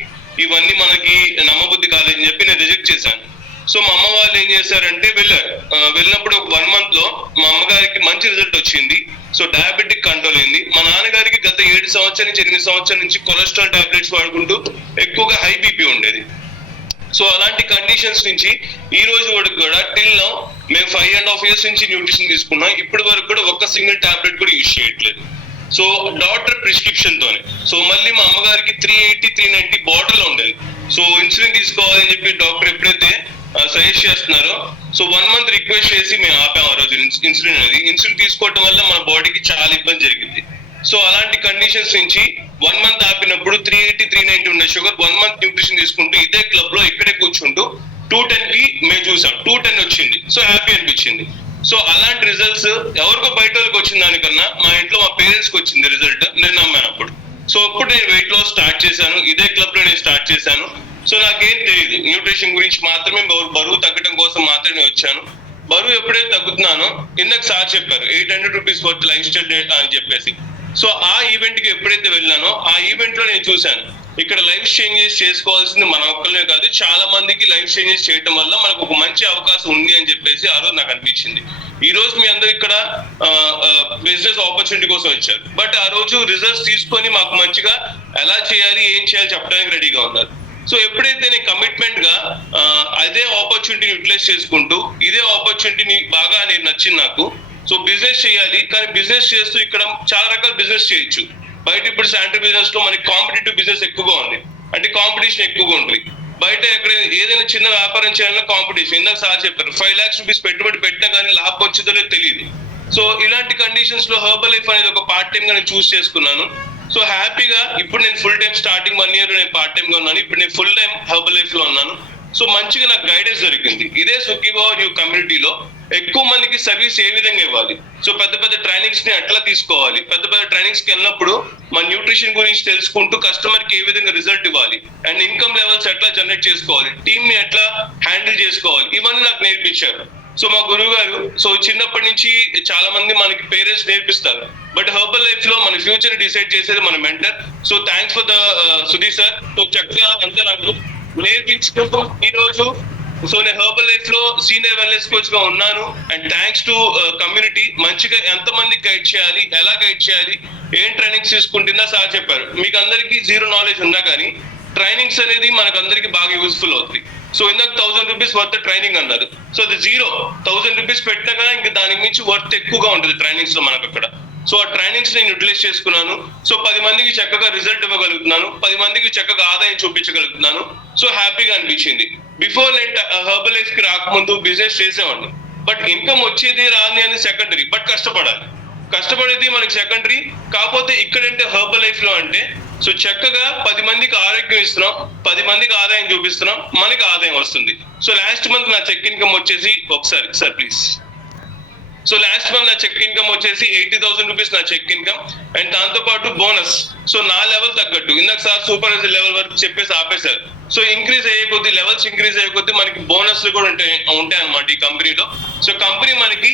ఇవన్నీ మనకి నమ్మబుద్ధి కాదని చెప్పి నేను రిజెక్ట్ చేశాను. సో మా అమ్మ వాళ్ళు ఏం చేశారంటే వెళ్ళారు. వెళ్ళినప్పుడు ఒక 1 month లో మా అమ్మగారికి మంచి రిజల్ట్ వచ్చింది. సో డయాబెటిక్ కంట్రోల్ అయింది. మా నాన్నగారికి గత 7 సంవత్సరాల నుంచి 8 సంవత్సరాల నుంచి కొలెస్ట్రాల్ టాబ్లెట్స్ వాడుకుంటూ ఎక్కువగా హై బీపీ ఉండేది. సో అలాంటి కండిషన్స్ నుంచి ఈ రోజు వరకు కూడా టిల్ నౌ మేము 5.5 years నుంచి న్యూట్రిషన్ తీసుకున్నాం. ఇప్పటి వరకు కూడా ఒక్క సింగిల్ టాబ్లెట్ కూడా యూజ్ చేయట్లేదు. సో డాక్టర్ ప్రిస్క్రిప్షన్ తోనే. సో మళ్ళీ మా అమ్మగారికి 380, 390 బాటిల్ ఉండేది. సో ఇన్సులిన్ తీసుకోవాలని చెప్పి డాక్టర్ ఎప్పుడైతే సజెస్ట్ చేస్తున్నారో, సో 1 month రిక్వెస్ట్ చేసి మేము ఆపాము ఆ రోజు ఇన్సులిన్ అనేది. ఇన్సులిన్ తీసుకోవడం వల్ల మన బాడీకి చాలా ఇబ్బంది జరిగింది. సో అలాంటి కండిషన్స్ నుంచి 1 month ఆపినప్పుడు 380, 390 ఉండే షుగర్ 1 month న్యూట్రిషన్ తీసుకుంటూ ఇదే క్లబ్ లో ఇక్కడే కూర్చుంటూ 210 కి మేము చూసాం, 210 వచ్చింది. సో హ్యాపీ అనిపించింది. సో అలాంటి రిజల్ట్స్ ఎవరికో బయట వాళ్ళకి వచ్చిన దానికన్నా మా ఇంట్లో మా పేరెంట్స్ కి వచ్చింది రిజల్ట్, నేను నమ్మాను అప్పుడు. సో అప్పుడు నేను వెయిట్ లాస్ స్టార్ట్ చేశాను, ఇదే క్లబ్ లో నేను స్టార్ట్ చేశాను. సో నాకేం తెలియదు న్యూట్రిషన్ గురించి, మాత్రమే బరువు తగ్గడం కోసం మాత్రమే వచ్చాను. బరువు ఎప్పుడైతే తగ్గుతున్నానో, ఇందాక సార్ చెప్పారు 800 rupees వర్త్ లైఫ్ స్టైల్ అని చెప్పేసి. సో ఆ ఈవెంట్ కి ఎప్పుడైతే వెళ్ళానో, ఆ ఈవెంట్ లో నేను చూశాను ఇక్కడ లైఫ్ చేంజెస్ చేసుకోవాల్సింది మన ఒక్కళ్ళే కాదు, చాలా మందికి లైఫ్ చేంజెస్ చేయడం వల్ల మనకు ఒక మంచి అవకాశం ఉంది అని చెప్పేసి ఆ రోజు నాకు అనిపించింది. ఈ రోజు మీ అందరూ ఇక్కడ బిజినెస్ ఆపర్చునిటీ కోసం వచ్చారు, బట్ ఆ రోజు రిజల్ట్స్ తీసుకొని మాకు మంచిగా ఎలా చేయాలి, ఏం చేయాలి చెప్పడానికి రెడీగా ఉన్నారు. సో ఎప్పుడైతే నేను కమిట్మెంట్ గా అదే ఆపర్చునిటీని యూటిలైజ్ చేసుకుంటూ, ఇదే ఆపర్చునిటీని బాగా నేను నచ్చింది నాకు. సో బిజినెస్ చేయాలి, కానీ బిజినెస్ చేస్తూ ఇక్కడ చాలా రకాల బిజినెస్ చేయొచ్చు. బయట ఇప్పుడు శానిటరీ బిజినెస్ లో మనకి కాంపిటేటివ్ బిజినెస్ ఎక్కువగా ఉంది, అంటే కాంపిటీషన్ ఎక్కువగా ఉంటుంది. బయట ఎక్కడ ఏదైనా చిన్న వ్యాపారం చేయాలన్నా కాంపిటీషన్. ఇందాక సార్ చెప్పారు 5 lakhs rupees పెట్టుబడి పెట్టినా కానీ లాభం వచ్చిందో లేదో తెలియదు. సో ఇలాంటి కండిషన్స్ లో హెర్బల్ లైఫ్ అనేది ఒక పార్ట్ టైం గా నేను చూస్ చేసుకున్నాను. సో హ్యాపీగా ఇప్పుడు నేను ఫుల్ టైం, స్టార్టింగ్ 1 year నేను పార్ట్ టైం గా ఉన్నాను, ఇప్పుడు నేను ఫుల్ టైం హెర్బల్ లైఫ్ లో ఉన్నాను. సో మంచిగా నాకు గైడెన్స్ దొరికింది. ఇదే సుఖీభావ న్యూ కమ్యూనిటీలో ఎక్కువ మందికి సర్వీస్ ఏ విధంగా ఇవ్వాలి, సో పెద్ద పెద్ద ట్రైనింగ్స్ ని ఎట్లా తీసుకోవాలి, పెద్ద పెద్ద ట్రైనింగ్స్ కి వెళ్ళినప్పుడు మన న్యూట్రిషన్ గురించి తెలుసుకుంటూ కస్టమర్ కి ఏ విధంగా రిజల్ట్ ఇవ్వాలి, అండ్ ఇన్కమ్ లెవెల్స్ ఎట్లా జనరేట్ చేసుకోవాలి, టీమ్ ని ఎట్లా హ్యాండిల్ చేసుకోవాలి, ఇవన్నీ నాకు నేర్పించారు. సో మా గురువు గారు, సో చిన్నప్పటి నుంచి చాలా మంది మనకి పేరెంట్స్ నేర్పిస్తారు, బట్ హెర్బల్ లైఫ్ లో మన ఫ్యూచర్ డిసైడ్ చేసేది మన mentor. So thanks for the Sudheer sir. So చక్కగా అంతా నాకు నేర్పించుకుంటూ ఈ రోజు సో నేను హెర్బల్ లైఫ్ లో సీనియర్ వెల్నెస్ కోచ్ గా ఉన్నాను. అండ్ థ్యాంక్స్ టు కమ్యూనిటీ, మంచిగా ఎంత మందికి గైడ్ చేయాలి, ఎలా గైడ్ చేయాలి, ఏం ట్రైనింగ్స్ తీసుకుంటుందా సార్ చెప్పారు. మీకు అందరికీ జీరో నాలెడ్జ్ ఉన్నా కానీ ట్రైనింగ్స్ అనేది మనకు అందరికి బాగా యూస్ఫుల్ అవుతుంది. సో ఇందాక 1000 రూపీస్ వర్త్ ట్రైనింగ్ అన్నారు. సో అది 1000 రూపీస్ పెట్టినా ఇంకా దానికి మించి వర్త్ ఎక్కువగా ఉంటుంది ట్రైనింగ్స్ లో మనకు అక్కడ. సో ఆ ట్రైనింగ్స్ నేను యూటిలైజ్ చేసుకున్నాను. సో 10 మందికి చక్కగా రిజల్ట్ ఇవ్వగలుగుతున్నాను, 10 మందికి చక్కగా ఆదాయం చూపించగలుగుతున్నాను. సో హ్యాపీగా అనిపించింది. బిఫోర్ నేను హెర్బల్ లైఫ్ కి రాకముందు బిజినెస్ చేసేవాడిని, బట్ ఇన్కమ్ వచ్చేది రాని అని సెకండరీ, బట్ కష్టపడాలి, కష్టపడేది మనకి సెకండరీ. కాకపోతే ఇక్కడంటే హెర్బల్ లైఫ్ లో అంటే సో చక్కగా 10 మందికి ఆరోగ్యం ఇస్తున్నాం, 10 మందికి ఆదాయం చూపిస్తున్నాం, మనకి ఆదాయం వస్తుంది. సో లాస్ట్ మంత్ నా చెక్ ఇన్కమ్ వచ్చేసి ఒకసారి sir please. So last month నా చెక్ ఇన్కమ్ వచ్చేసి 80,000 రూపీస్ నా చెక్ ఇన్కమ్. అండ్ దాంతో పాటు బోనస్, సో నా లెవెల్ తగ్గట్టు ఇందాక సార్ సూపర్వైజర్ లెవెల్ వరకు చెప్పేసి ఆపేశారు. సో ఇంక్రీజ్ అయ్యే కొద్ది, లెవెల్స్ ఇంక్రీజ్ అయ్యే కొద్ది మనకి బోనస్లు కూడా ఉంటాయి అన్నమాట ఈ కంపెనీలో. సో కంపెనీ మనకి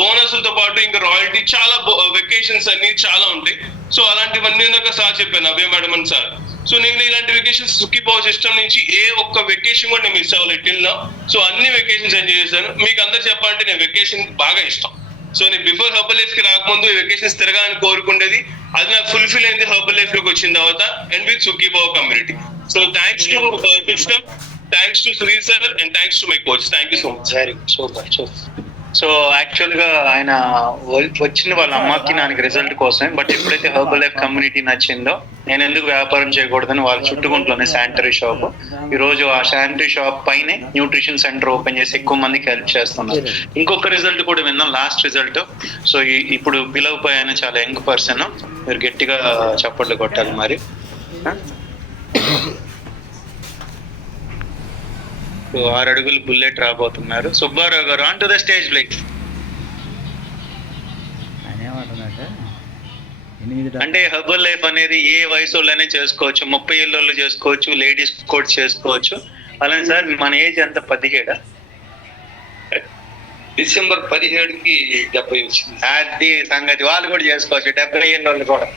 బోనస్లతో పాటు ఇంకా రాయల్టీ, చాలా వెకేషన్స్ అన్ని చాలా ఉంటాయి. సో అలాంటివన్నీ సార్ చెప్పాను, అభయ మేడం అని సార్. సో నేను ఇలాంటి వెకేషన్స్ సుఖీ పవర్ సిస్టమ్ నుంచి ఏ ఒక్క వెకేషన్ కూడా నేను మిస్ అవ్వలేదు టిల్ నౌ. సో అన్ని వెకేషన్స్ ఎంజాయ్ చేశాను. మీకు అందరు చెప్పాలంటే నేను వెకేషన్ బాగా ఇష్టం. సో నేను బిఫోర్ హెర్బల్ లైఫ్ కి రాకముందు ఈ వెకేషన్స్ తిరగాలని కోరుకుండేది, అది నాకు ఫుల్ఫిల్ అయింది హెర్బల్ లైఫ్ లోకి వచ్చిన తర్వాత and with Sukhi power community. So thanks to system, thanks to Sudheer sir and thanks to my coach. Thank you so much. Very super. So actual గా ఆయన వచ్చింది వాళ్ళ అమ్మకి నాన్నకి రిజల్ట్ కోసమే, బట్ ఎప్పుడైతే హెర్బల్ లైఫ్ కమ్యూనిటీ నచ్చిందో నేను ఎందుకు వ్యాపారం చేయకూడదని వాళ్ళ చుట్టుకుంట్లోనే శానిటరీ షాప్, ఈ రోజు ఆ శానిటరీ షాప్ పైనే న్యూట్రిషన్ సెంటర్ ఓపెన్ చేసి ఎక్కువ మందికి హెల్ప్ చేస్తున్నారు. ఇంకొక రిజల్ట్ కూడా విన్నాం, లాస్ట్ రిజల్ట్. సో ఇప్పుడు పిలవపోయిన చాలా యంగ్ పర్సన్, మీరు గట్టిగా చప్పట్లు కొట్టాలి మరి. 6 అడుగులు బుల్లెట్ రాబోతున్నారు. సుబ్బారావు గారు on to the stage please. అంటే హెర్బల్ లైఫ్ అనేది ఏ వయసులోనే చేసుకోవచ్చు, 30 ఏళ్ళలో చేసుకోవచ్చు, లేడీస్ కూడా చేసుకోవచ్చు. అలానే సార్ మన ఏజ్ ఎంత? 17. డిసెంబర్ 17కి 70 వచ్చింది. అది సంగతి, వాళ్ళు కూడా చేసుకోవచ్చు 70 ఏళ్ళు కూడా.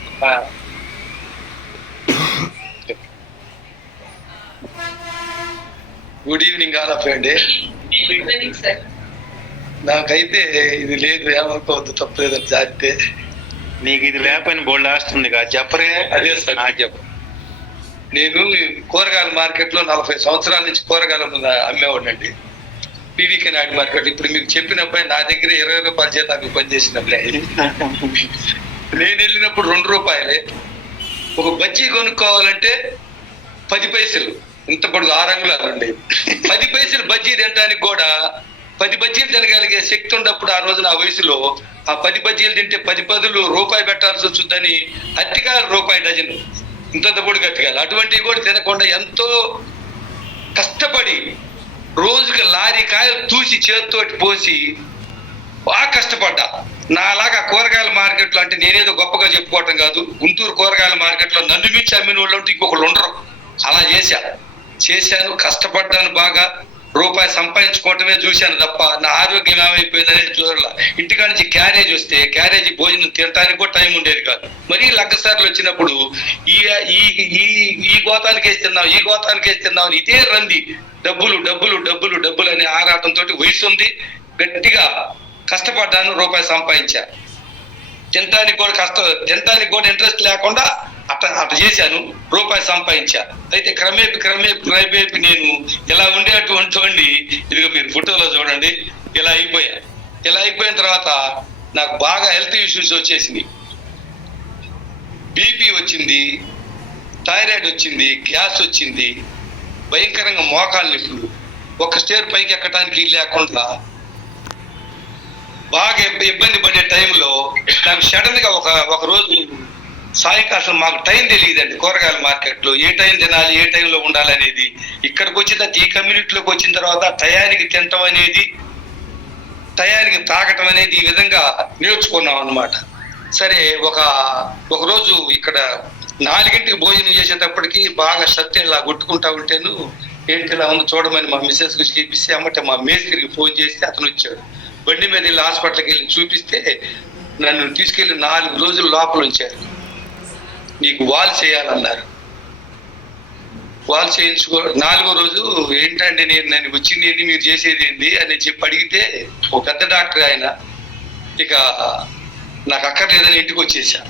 గుడ్ ఈవినింగ్ ఆల్ ఆఫ్ అండి. నాకైతే ఇది లేదు, ఏమనుకోవద్దు, తప్పలేదని జాగ్రత్త. నీకు ఇది లేకపోయిన బోల్డ్ ఆస్తుంది కదా, చెప్పరే. అదే సార్ చెప్పు. నేను కూరగాయల మార్కెట్ లో 40 సంవత్సరాల నుంచి కూరగాయలు అమ్మేవాడినండి, పీవీకే నాయుడు మార్కెట్. ఇప్పుడు మీకు చెప్పినప్పుడు నా దగ్గర 20 రూపాయల జీతానికి పనిచేసినప్పుడే నేను వెళ్ళినప్పుడు 2 రూపాయలే. ఒక బజ్జీ కొనుక్కోవాలంటే 10 పైసలు, ఇంత పొడుగు 6 అంగుళాలు ఉండేది. 10 పైసలు బజ్జీ తినడానికి కూడా 10 బజ్జీలు తినగలిగే శక్తి ఉన్నప్పుడు ఆ రోజు నా వయసులో ఆ 10 బజ్జీలు తింటే 10 బదులు రూపాయి పెట్టాల్సి వస్తుందని అట్టికాయలు రూపాయి డజన్, ఇంత పొడుగు అట్టికాయలు, అటువంటివి కూడా తినకుండా ఎంతో కష్టపడి రోజుకి లారీ కాయలు తూసి చేతితోటి పోసి బాగా కష్టపడ్డా. నాలాగా కూరగాయల మార్కెట్లో, అంటే నేనేదో గొప్పగా చెప్పుకోవటం కాదు, గుంటూరు కూరగాయల మార్కెట్లో నన్ను మించి అమ్మిన వాళ్ళు ఉంటే ఇంకొకళ్ళు ఉండరు. అలా చేశాను, కష్టపడ్డాను, బాగా రూపాయి సంపాదించుకోవటమే చూశాను తప్ప నా ఆరోగ్యం ఏమైపోయిందనే చూడాల. ఇంటికా నుంచి క్యారేజ్ వస్తే క్యారేజీ భోజనం తినడానికి కూడా టైం ఉండేది కాదు. మరీ లగ్గసార్లు వచ్చినప్పుడు ఈ గోతానికి వేస్తున్నావు, ఈ గోతానికి వేస్తున్నావు అని ఇదే రంది, డబ్బులు డబ్బులు డబ్బులు డబ్బులు అనే ఆరాటంతో వయసు ఉంది, గట్టిగా కష్టపడ్డాను, రూపాయి సంపాదించా. తినటానికి కూడా ఇంట్రెస్ట్ లేకుండా అట్ట చేశాను, రూపాయి సంపాదించా. అయితే క్రమేపీ నేను ఇలా ఉండేటువంటి ఇదిగో మీరు ఫోటోలో చూడండి, ఇలా అయిపోయిన తర్వాత నాకు బాగా హెల్త్ ఇష్యూస్ వచ్చేసింది. బీపీ వచ్చింది, థైరాయిడ్ వచ్చింది, గ్యాస్ వచ్చింది, భయంకరంగా మోకాళ్ళ నొప్పులు, ఒక స్టేర్ పైకి ఎక్కడానికి లేకుండా బాగా ఇబ్బంది పడే టైంలో నాకు సడన్ గా ఒక రోజు సాయంకాలం, మాకు టైం తెలియదండి కూరగాయల మార్కెట్లో, ఏ టైం తినాలి, ఏ టైంలో ఉండాలి అనేది. ఇక్కడికి వచ్చిన ఈ కమ్యూనిటీలోకి వచ్చిన తర్వాత టయానికి తినటం అనేది టయానికి తాగటం అనేది ఈ విధంగా నేర్చుకున్నాం అన్నమాట. సరే ఒక రోజు ఇక్కడ 4ంటికి భోజనం చేసేటప్పటికి బాగా షర్ట్ ఇలా కొట్టుకుంటా ఉంటేను ఏంటి ఇలా ఉంది చూడమని మా మిస్సెస్ కు చూపిస్తే అమ్మటే మా మేస్త్రికి ఫోన్ చేస్తే అతను వచ్చాడు. బండి మీద వెళ్ళి హాస్పిటల్కి వెళ్ళి చూపిస్తే నన్ను తీసుకెళ్లి 4 రోజులు లోపల ఉంచారు. నీకు వాల్ చేయాలన్నారు. వాల్ చేయించుకో 4వ రోజు ఏంటంటే నన్ను వచ్చింది ఏంటి, మీరు చేసేది ఏంటి అని చెప్పి అడిగితే ఒక పెద్ద డాక్టర్ ఆయన ఇక నాకు అక్కర్లేదని ఇంటికి వచ్చేసా.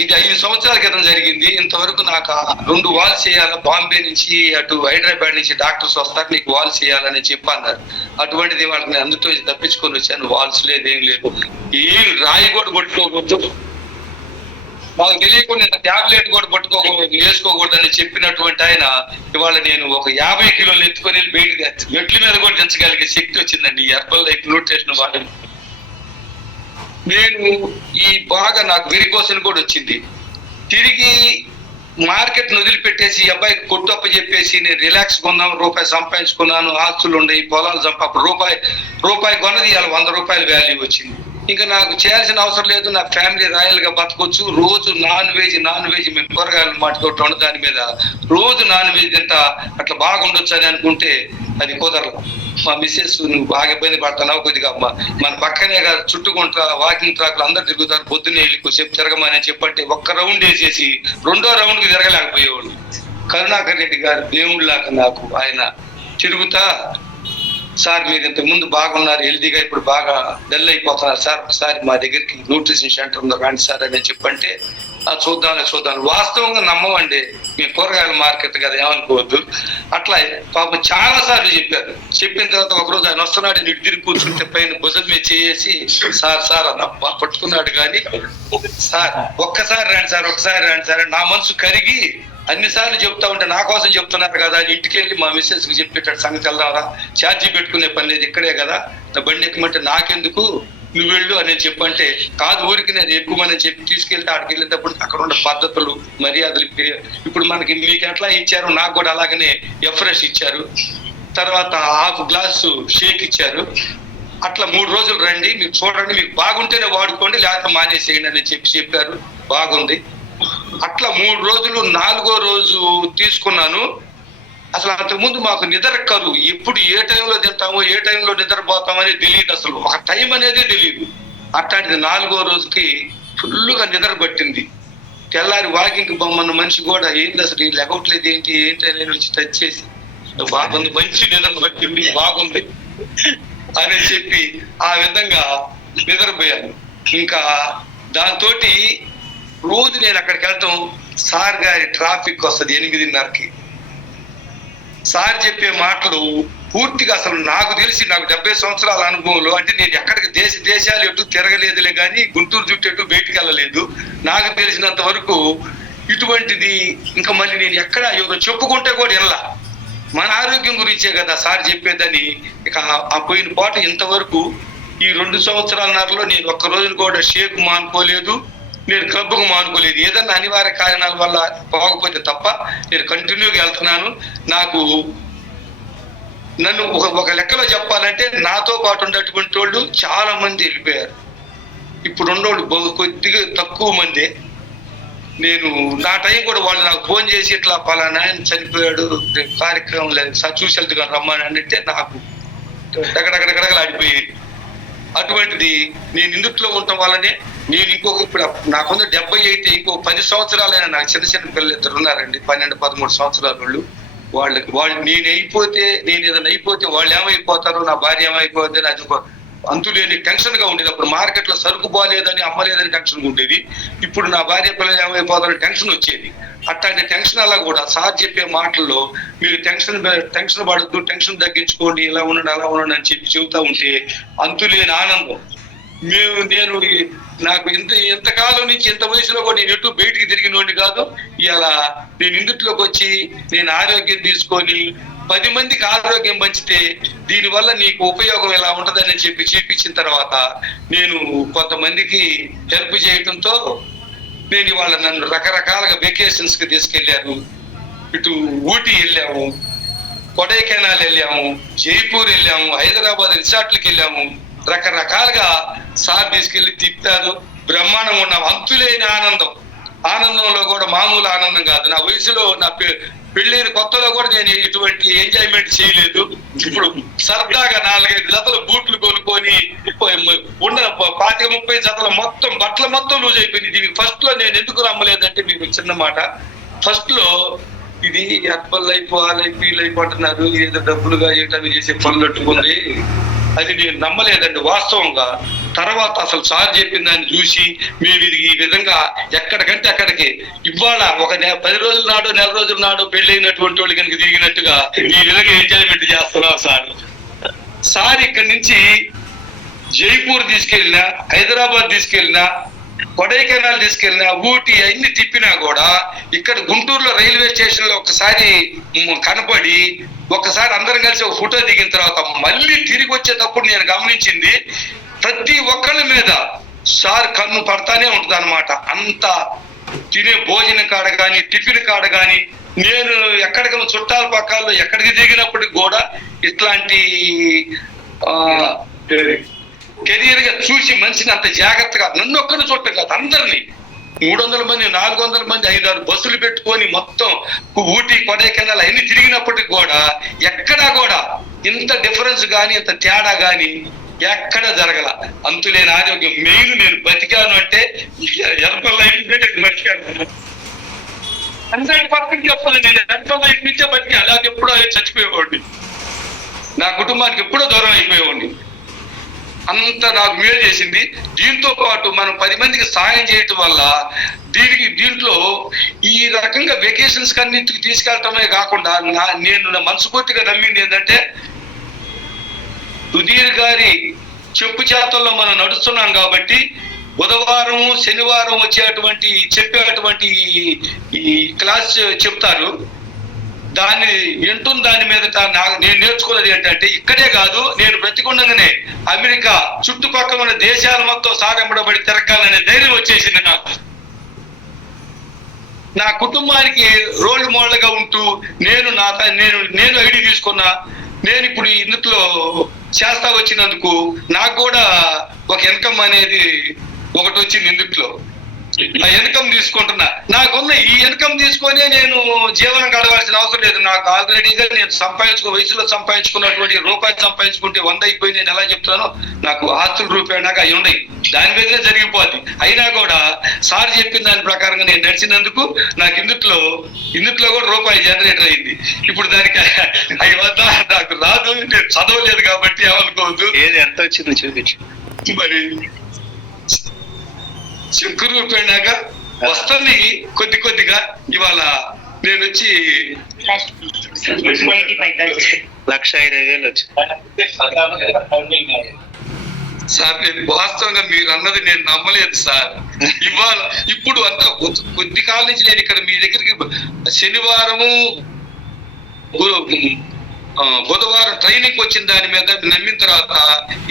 ఇది 5 సంవత్సరాల క్రితం జరిగింది. ఇంతవరకు నాకు 2 వాల్స్ చేయాలి, బాంబే నుంచి అటు హైదరాబాద్ నుంచి డాక్టర్స్ వస్తారు, నీకు వాల్స్ చేయాలని చెప్పి అన్నారు. అటువంటిది వాళ్ళకి నేను అందుతో తప్పించుకొని వచ్చాను. వాల్స్ లేదు, ఏం లేదు, ఏం రాయి కూడా కొట్టుకోకూడదు, మాకు తెలియకుండా ట్యాబ్లెట్ కూడా పట్టుకోకూడదు, వేసుకోకూడదు అని చెప్పినటువంటి ఆయన ఇవాళ నేను ఒక 50 కిలోలు ఎత్తుకొని బయటకు మెట్ల మీద కూడా దించగలిగే శక్తి వచ్చిందండి ఈ హెర్బల్ లైఫ్ న్యూట్రిషన్ వాడని. నేను ఈ బాగా నాకు వెరికోసన్ కూడా వచ్చింది. తిరిగి మార్కెట్ వదిలిపెట్టేసి ఈ అబ్బాయికి కొట్టు అప్ప చెప్పేసి నేను రిలాక్స్ కొన్నాను, రూపాయి సంపాదించుకున్నాను, ఆస్తులు ఉండే పొలాలు రూపాయి కొన్నది ఇవాళ 100 రూపాయల వాల్యూ వచ్చింది. ఇంకా నాకు చేయాల్సిన అవసరం లేదు, నా ఫ్యామిలీ రాయల్ గా బతకొచ్చు. రోజు నాన్ వెజ్ మేము కూరగాయలు మాట్లాడుతూ ఉన్న దాని మీద రోజు నాన్ వెజ్ తింటా అట్లా బాగుండొచ్చు అని అనుకుంటే అది కుదరదు. మా మిస్సెస్ నువ్వు బాగా ఇబ్బంది పడుతున్నావు, కొద్దిగా మన పక్కనే కాదు చుట్టుకుంటా వాకింగ్ ట్రాక్లు అందరు తిరుగుతారు, పొద్దున్నే వెళ్ళి కొద్దిసేపు తిరగమని చెప్పంటే ఒక్క రౌండ్ వేసేసి 2వ రౌండ్ కి తిరగలేకపోయేవాడు. కరుణాకర్ రెడ్డి గారు దేవుళ్ళలాగా నాకు ఆయన తిరుగుతా, సార్ మీరు ఇంతకు ముందు బాగున్నారు, హెల్తీగా ఇప్పుడు బాగా డల్ అయిపోతున్నారు సార్, ఒకసారి మా దగ్గరికి న్యూట్రిషన్ సెంటర్ ఉందో రండి సార్ అని చెప్పంటే చూద్దాం. వాస్తవంగా నమ్మవండి, మీ కూరగాయల మార్కెట్ కదా ఏమనుకోవద్దు. అట్లా పాపం చాలా సార్లు చెప్పారు. చెప్పిన తర్వాత ఒకరోజు ఆయన వస్తున్నాడు, నీకు తిరిగి కూర్చుంటే పైన భుజం మీద చేసి సార్ అన్న పట్టుకున్నాడు. కానీ సార్ ఒక్కసారి రండి సార్ నా మనసు కరిగి అన్నిసార్లు చెప్తా ఉంటే నా కోసం చెప్తున్నారు కదా అని ఇంటికి వెళ్ళి మా మిస్సెస్ కి చెప్పేటాడు, సంగతి వెళ్దారా, ఛార్జీ పెట్టుకునే పని లేదు, ఇక్కడే కదా, నా బండి ఎక్కమంటే నాకెందుకు నువ్వు వెళ్ళు అని చెప్పంటే కాదు ఊరికి నేను ఎక్కువని చెప్పి తీసుకెళ్తే అక్కడికి వెళ్ళేటప్పుడు అక్కడ ఉన్న పద్ధతులు మర్యాదలు ఇప్పుడు మనకి మీకు ఎట్లా ఇచ్చారు నాకు కూడా అలాగనే ఎఫ్రెష్ ఇచ్చారు, తర్వాత 1/2 గ్లాసు షేక్ ఇచ్చారు. అట్లా 3 రోజులు రండి, మీకు చూడండి, మీకు బాగుంటేనే వాడుకోండి, లేకపోతే మానేసేయండి అని చెప్పారు. బాగుంది. అట్లా 3 రోజులు 4వ రోజు తీసుకున్నాను. అసలు అంతకుముందు మాకు నిద్ర కరువు, ఎప్పుడు ఏ టైంలో తింటామో ఏ టైంలో నిద్రపోతామో అనేది తెలియదు, అసలు ఒక టైం అనేది తెలియదు. అట్లాంటిది 4వ రోజుకి ఫుల్గా నిద్ర పట్టింది. తెల్లారి వాకింగ్ బొమ్మన్న మనిషి కూడా ఏంటి అసలు లెగవట్లేదు ఏంటి అని వచ్చి టచ్ చేసి బాగుంది, మంచి నిద్ర పట్టింది, బాగుంది అని చెప్పి ఆ విధంగా నిద్రపోయాను. ఇంకా దాంతో రోజు నేను అక్కడికి వెళ్తాం, సార్ గారి ట్రాఫిక్ వస్తుంది 8:30కి. సార్ చెప్పే మాటలు పూర్తిగా అసలు నాకు తెలిసి నాకు 70 సంవత్సరాల అనుభవంలో, అంటే నేను ఎక్కడికి దేశాలు ఎటు తిరగలేదులే కానీ గుంటూరు చుట్టూ ఎటు బయటికి వెళ్ళలేదు, నాకు తెలిసినంత వరకు ఇటువంటిది ఇంకా మళ్ళీ నేను ఎక్కడ ఎవరో చెప్పుకుంటే కూడా వెళ్ళా. మన ఆరోగ్యం గురించే కదా సార్ చెప్పేదని ఇక ఆ పోయిన పాట ఇంతవరకు ఈ 2 సంవత్సరాలన్నరలో నేను ఒక్క రోజును కూడా షేక్ మానుకోలేదు, నేను క్లబ్కు మానుకోలేదు. ఏదన్నా అనివార్య కారణాల వల్ల పోకపోతే తప్ప నేను కంటిన్యూగా వెళ్తున్నాను. నన్ను ఒక లెక్కలో చెప్పాలంటే నాతో పాటు ఉండేటువంటి వాళ్ళు చాలా మంది వెళ్ళిపోయారు. ఇప్పుడు ఉన్నోళ్ళు కొద్దిగా తక్కువ మందే. నేను నా టైం కూడా వాళ్ళు నాకు ఫోన్ చేసి ఇట్లా పలానా ఆయన చనిపోయాడు, కార్యక్రమం లేదు సార్ చూసి వెళ్తుగా రమ్మని అంటే నాకు ఆడిపోయేది. అటువంటిది నేను ఇందుట్లో ఉండటం వల్లనే నేను ఇప్పుడు నాకున్న 70 అయితే ఇంకో 10 సంవత్సరాలైనా నాకు చిన్న పిల్లలు 2 ఉన్నారండి, 12-13 సంవత్సరాల వాళ్ళు నేను ఏదైనా అయిపోతే వాళ్ళు ఏమైపోతారో, నా భార్య ఏమైపోతే అది అంతులేని టెన్షన్ గా ఉండేది. అప్పుడు మార్కెట్ లో సరుకు బాగాలేదని అమ్మలేదని టెన్షన్ ఉండేది, ఇప్పుడు నా భార్య పిల్లలు ఏమైపోతారని టెన్షన్ వచ్చేది. అట్లాంటి టెన్షన్ అలా కూడా సార్ చెప్పే మాటల్లో మీరు టెన్షన్ పడద్దు, టెన్షన్ తగ్గించుకోండి, ఇలా ఉండండి అలా ఉండండి అని చెప్పి చెబుతా ఉంటే అంతులేని ఆనందం. నేను నాకు ఇంతకాలం నుంచి ఇంత వయసులో కూడా నేను ఎటు బయటికి తిరిగినోడిని కాదు. ఇలా నేను ఇందుట్లోకి వచ్చి నేను ఆరోగ్యం తీసుకొని 10 మందికి ఆరోగ్యం పంచితే దీనివల్ల నీకు ఉపయోగం ఎలా ఉంటదని చెప్పి చూపించిన తర్వాత నేను కొంతమందికి హెల్ప్ చేయడంతో నేను ఇవాళ నన్ను రకరకాలుగా వెకేషన్స్ కి తీసుకెళ్లారు, ఇటు ఊటీ వెళ్ళాము, కొడైకెనాల్ వెళ్ళాము, జైపూర్ వెళ్ళాము, హైదరాబాద్ రిసార్ట్లకు వెళ్ళాము. రకరకాలుగా సార్ తీసుకెళ్లి తిప్పారు. బ్రహ్మాండంగా ఉన్నాం. అంతులేని ఆనందంలో కూడా మామూలు ఆనందం కాదు. నా వయసులో నా పెళ్ళైన కొత్తలో కూడా నేను ఇటువంటి ఎంజాయ్మెంట్ చేయలేదు. ఇప్పుడు సరదాగా 4-5 జతలు బూట్లు కొనుక్కొని ఉన్న 25-30 జతలు మొత్తం బట్టలు మొత్తం లూజ్ అయిపోయింది. దీనికి ఫస్ట్ లో నేను ఎందుకు నమ్మలేదంటే, మీకు చిన్న మాట, ఫస్ట్ లో ఇది హెర్బల్ లైఫ్ ఆ లైఫ్ ఈ లైఫ్ అంటున్నారు, ఏదో డబ్బులుగా చేయటం చేసే పనులు పెట్టుకుంది, అది నేను నమ్మలేదండి వాస్తవంగా. తర్వాత అసలు సార్ చెప్పిన దాన్ని చూసి మేము ఇది ఈ విధంగా ఎక్కడికంటే అక్కడికి ఇవాళ ఒక 10 రోజుల నాడు, నెల రోజుల నాడు పెళ్ళైనటువంటి వాళ్ళు కనుక తిరిగినట్టుగా ఈ విధంగా ఎంజాయ్మెంట్ చేస్తున్నాం సార్. సార్ ఇక్కడి నుంచి జైపూర్ తీసుకెళ్ళినా, హైదరాబాద్ తీసుకెళ్ళినా, కొడైకెనాల్ తీసుకెళ్ళినా, ఊటీ అన్ని తిప్పినా కూడా ఇక్కడ గుంటూరులో రైల్వే స్టేషన్ లో ఒకసారి కనపడి ఒకసారి అందరం కలిసి ఒక ఫోటో దిగిన తర్వాత మళ్ళీ తిరిగి వచ్చేటప్పుడు నేను గమనించింది, ప్రతి ఒక్కళ్ళ మీద సార్ కన్ను పడతానే ఉంటుంది అనమాట. అంత తినే భోజనం కాడ కానీ, టిఫిన్ కాడ కానీ, నేను ఎక్కడికైనా చుట్టాల పక్కల్లో ఎక్కడికి దిగినప్పటికి కూడా ఇట్లాంటి కెరియర్ గా చూసి మనిషిని అంత జాగ్రత్తగా, నన్ను ఒక్కరిని చూడటం కాదు, అందరినీ 300 మంది 400 మంది 5-6 బస్సులు పెట్టుకొని మొత్తం ఊటీ కొడైకెనాల్ అన్ని తిరిగినప్పటికి కూడా ఎక్కడా కూడా ఇంత డిఫరెన్స్ కానీ, ఇంత తేడా కానీ ఎక్కడ జరగల. అంతులేని ఆరోగ్యం. మెయిన్ నేను బతికాను అంటే హెర్బల్ లైఫ్ బతికాను. 100% చెప్పాలి, నేను హెర్బల్ లైఫ్ నుంచే బతికా. అలాగే ఎప్పుడో చచ్చిపోయేవాడిని, నా కుటుంబానికి ఎప్పుడో దూరం అయిపోయేవాడిని. అంత నాకు మేలు చేసింది. దీంతో పాటు మనం 10 మందికి సాయం చేయటం వల్ల దీంట్లో ఈ రకంగా వెకేషన్స్ కన్నింటికి తీసుకెళ్లటమే కాకుండా నేను మనస్ఫూర్తిగా నమ్మింది ఏంటంటే, సుధీర్ గారి చెప్పు చేతల్లో మనం నడుస్తున్నాం కాబట్టి బుధవారం శనివారం చెప్పేటువంటి ఈ క్లాస్ చెప్తారు. దాన్ని వింటున్న దాని మీద నేను నేర్చుకున్నది ఏంటంటే, ఇక్కడే కాదు, నేను బ్రతికుండగానే అమెరికా చుట్టుపక్కల ఉన్న దేశాల మొత్తం సారెంబడబడి తిరగాలనే ధైర్యం వచ్చేసింది నాకు. నా కుటుంబానికి రోల్ మోడల్ గా ఉంటూ నేను ఐడి తీసుకున్నా. నేను ఇప్పుడు ఇందులో చేస్తా వచ్చినందుకు నాకు కూడా ఒక ఇన్కమ్ అనేది ఒకటి వచ్చింది. ఇందులో ఆ ఇన్కమ్ తీసుకుంటున్నా. నాకున్న ఈ ఇన్కమ్ తీసుకొని నేను జీవనం గడవాల్సిన అవసరం లేదు. నాకు ఆల్రెడీగా నేను వయసులో సంపాదించుకున్నటువంటి రూపాయలు సంపాదించుకుంటే 100 అయిపోయి నేను ఎలా చెప్తానో, నాకు ఆస్తుల రూపాయనాక అవి ఉన్నాయి, దాని మీదనే జరిగిపోద్ది. అయినా కూడా సార్ చెప్పిన దాని ప్రకారంగా నేను నడిచినందుకు నాకు ఇందులో కూడా రూపాయి జనరేటర్ అయింది. ఇప్పుడు దానికి అవి వద్ద నాకు రాదు, నేను చదవలేదు కాబట్టి ఏమనుకోవద్దు. ఏది ఎంత వచ్చింది చూపించు. మరి శంకర్ రూపాయనాక వస్తుంది కొద్దిగా. ఇవాళ నేను వచ్చి 1,50,000 వచ్చింది సార్. నేను వాస్తవంగా మీరు అన్నది నేను నమ్మలేదు సార్. ఇప్పుడు అంత కొద్ది కాలం నుంచి నేను ఇక్కడ మీ దగ్గరికి శనివారము బుధవారం ట్రైనింగ్ వచ్చిన దాని మీద నమ్మిన తర్వాత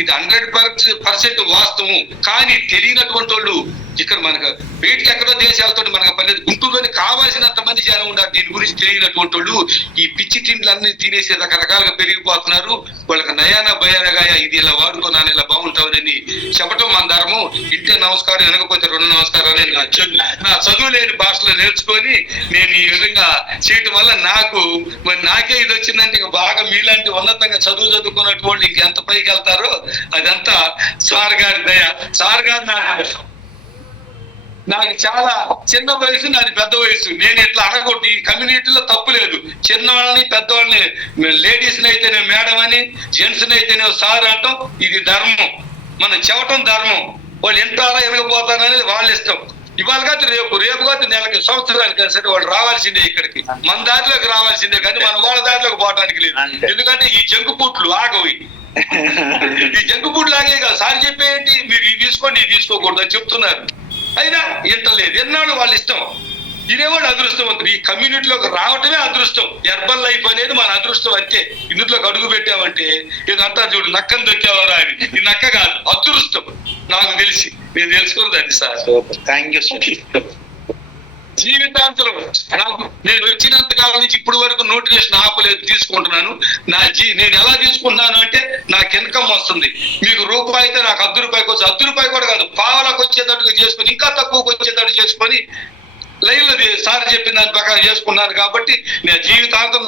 ఇది 100% వాస్తవం. కానీ తెలియనటువంటి వాళ్ళు ఇక్కడ మనకు బయటికి ఎక్కడో దేశాలతో మనకు పర్లేదు, గుంటూరులోని కావాల్సినంత మంది జనం ఉన్నారు. దీని గురించి తెలియనటువంటి వాళ్ళు ఈ పిచ్చి తిండ్లన్నీ తినేసి రకరకాలుగా పెరిగిపోతున్నారు. వాళ్ళకి నయానా భయానగా ఇది ఇలా వాడుకున్నాను, ఇలా బాగుంటామని చెప్పటం మన ధర్మం. ఇంటే నమస్కారం, వెనకపోతే 2 నమస్కారాలు నా చదువు లేని భాషలో నేర్చుకొని నేను ఈ విధంగా చేయటం వల్ల నాకే ఇది వచ్చిందంటే ఇక బాగా మీలాంటి ఉన్నతంగా చదువుకున్నటువంటి వాళ్ళు ఇంకెంత పైకి వెళ్తారో అదంతా సార్ గారి దయ. సార్ గారు నాకు చాలా చిన్న వయసు, నాది పెద్ద వయసు. నేను ఇట్లా అనకూడదు, ఈ కమ్యూనిటీలో తప్పు లేదు. చిన్నవాళ్ళని పెద్దవాళ్ళని, లేడీస్ ని అయితేనే మేడం అని, జెంట్స్ ని అయితేనే సార్ అంటాం. ఇది ధర్మం, మనం చెప్పటం ధర్మం. వాళ్ళు ఎంటారా ఎనగపోతారనేది వాళ్ళ ఇష్టం. ఇవాళ కాదు రేపు కాదు నెలకి సంవత్సరానికి సరే వాళ్ళు రావాల్సిందే, ఇక్కడికి మన దారిలోకి రావాల్సిందే, కానీ మనం వాళ్ళ దారిలోకి పోవడానికి లేదు. ఎందుకంటే ఈ జంకు పూట్లు ఆగవి. ఈ జంకు పూట్లు ఆగే కాదు. సార్ చెప్పేంటి, మీరు ఇది తీసుకోండి ఇది తీసుకోకూడదు అని చెప్తున్నారు. అయినా ఇంటలేదు. ఎన్నాళ్ళు వాళ్ళ ఇష్టం. ఇదేవాడు అదృష్టవంతుడు. ఈ కమ్యూనిటీలోకి రావటమే అదృష్టం. హెర్బల్ లైఫ్ అనేది మన అదృష్టం అంతే. ఇందులోకి అడుగు పెట్టామంటే ఇదంతా చూడు నక్కను దొక్కేవారా అని. ఈ నక్క కాదు, అదృష్టం. నాకు తెలిసి నేను తెలుసుకున్నది అది సార్. Thank you. జీవితాంతరం నాకు నేను వచ్చినంత కాలం నుంచి ఇప్పటి వరకు న్యూట్రిషన్ ఆపలేదు, తీసుకుంటున్నాను. నేను ఎలా తీసుకుంటున్నాను అంటే నాకు ఇన్కమ్ వస్తుంది. మీకు రూపాయి అయితే నాకు ₹10 వచ్చి ₹10 కూడా కాదు, పావలకు వచ్చేటట్టుగా చేసుకొని, ఇంకా తక్కువకి వచ్చేటట్టు చేసుకొని లైవ్ లో సార్ చెప్పిన దాని ప్రకారం చేసుకున్నాను. కాబట్టి నేను జీవితాంతం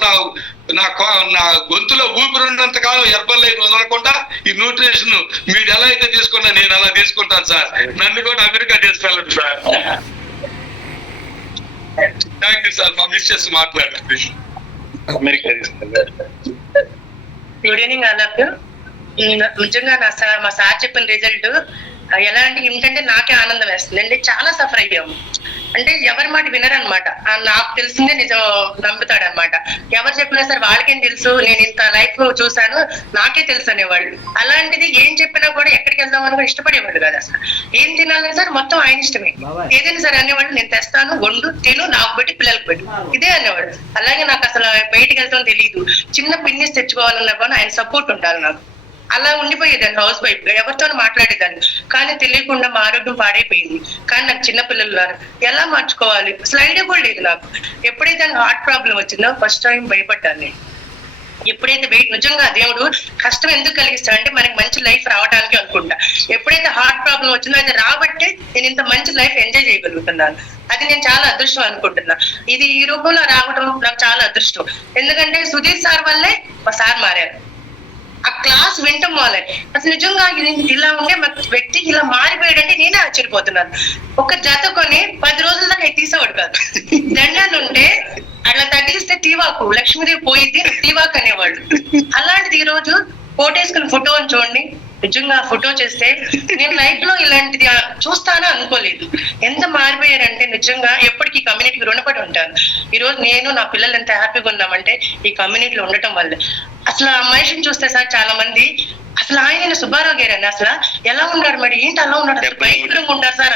నా గొంతులో ఊపిరి ఉన్నంత కాలం హెర్బల్ లైఫ్ వదలకుండా ఈ న్యూట్రిషన్ మీరు ఎలా అయితే తీసుకున్నా నేను అలా తీసుకుంటాను సార్. నన్ను కూడా అమెరికా తీసుకెళ్ళండి సార్. Thank you sir. మా మిస్సెస్ మాట్లాడండి. అమెరికా తీసుకెళ్ళారు. గుడ్ ఈవినింగ్ అందరికి. నిజంగా మా సార్ చెప్పిన రిజల్ట్ ఎలా అంటే ఏంటంటే నాకే ఆనందం వేస్తుంది అండి. చాలా సఫర్ అయ్యాము అంటే ఎవరి మాట వినరనమాట. నాకు తెలిసిందే నిజం నమ్ముతాడు అనమాట. ఎవరు చెప్పినా సరే వాళ్ళకేం తెలుసు, నేను ఇంత లైఫ్ చూసాను నాకే తెలుసు అనేవాళ్ళు. అలాంటిది ఏం చెప్పినా కూడా ఎక్కడికి వెళ్దామని కూడా ఇష్టపడేవాళ్ళు కదా. అసలు ఏం తినాలని సార్ మొత్తం ఆయన ఇష్టమే. ఏదైనా సరే అనేవాళ్ళు నేను తెస్తాను, వండు, తిను, నాకు పెట్టి పిల్లలకు పెట్టి, ఇదే అనేవాడు. అలాగే నాకు అసలు బయటికి వెళ్తాం తెలియదు. చిన్న పిన్నిస్ తెచ్చుకోవాలన్నా కూడా ఆయన సపోర్ట్ ఉండాలి నాకు. అలా ఉండిపోయేదాన్ని హౌస్ వైఫ్, ఎవరితో మాట్లాడేదాన్ని. కానీ తెలియకుండా మా ఆరోగ్యం పాడైపోయింది. కానీ నాకు చిన్నపిల్లలు ఎలా మార్చుకోవాలి అసలు ఐడియా కూడా లేదు నాకు. ఎప్పుడైతే హార్ట్ ప్రాబ్లం వచ్చిందో ఫస్ట్ టైం భయపడ్డాను నేను. ఎప్పుడైతే వెయిట్ నిజంగా దేవుడు కష్టం ఎందుకు కలిగిస్తాడంటే మనకి మంచి లైఫ్ రావడానికి అనుకుంటా. ఎప్పుడైతే హార్ట్ ప్రాబ్లం వచ్చిందో అది రాబట్టే నేను ఇంత మంచి లైఫ్ ఎంజాయ్ చేయగలుగుతున్నాను. అది నేను చాలా అదృష్టం అనుకుంటున్నా. ఇది ఈ రూపంలో రావడం నాకు చాలా అదృష్టం. ఎందుకంటే సుధీర్ సార్ వల్లే మా సార్ మారారు. ఆ క్లాస్ వింటం వల్లే అసలు నిజంగా ఇలా ఉండే వ్యక్తి ఇలా మారిపోయాడంటే నేనే ఆశ్చర్యపోతున్నాను. ఒక జత కొని 10 రోజుల దాకా తీసేవాడు కాదు. దండాలు ఉంటే అట్లా తగ్గిస్తే టీవాకు లక్ష్మీదేవి పోయింది టీవాకు అనేవాడు. అలాంటిది ఈ రోజు ఫోటోసుకుని ఫోటో అని చూడండి. నిజంగా ఫోటో చేస్తే నేను లైఫ్ లో ఇలాంటిది చూస్తానో అనుకోలేదు. ఎంత మారిపోయారంటే నిజంగా ఎప్పటికీ కమ్యూనిటీకి రుణపడి ఉంటాను. ఈ రోజు నేను నా పిల్లలు ఎంత హ్యాపీగా ఉన్నామంటే ఈ కమ్యూనిటీలో ఉండటం వల్ల. అసలు ఆ మనిషిని చూస్తే సార్ చాలా మంది అసలు ఆయన సుబ్బారావు గారు అండి అసలు ఎలా ఉన్నారు మరి ఏంటి అలా ఉన్నాడు భయంకరంగా ఉంటారు సార్.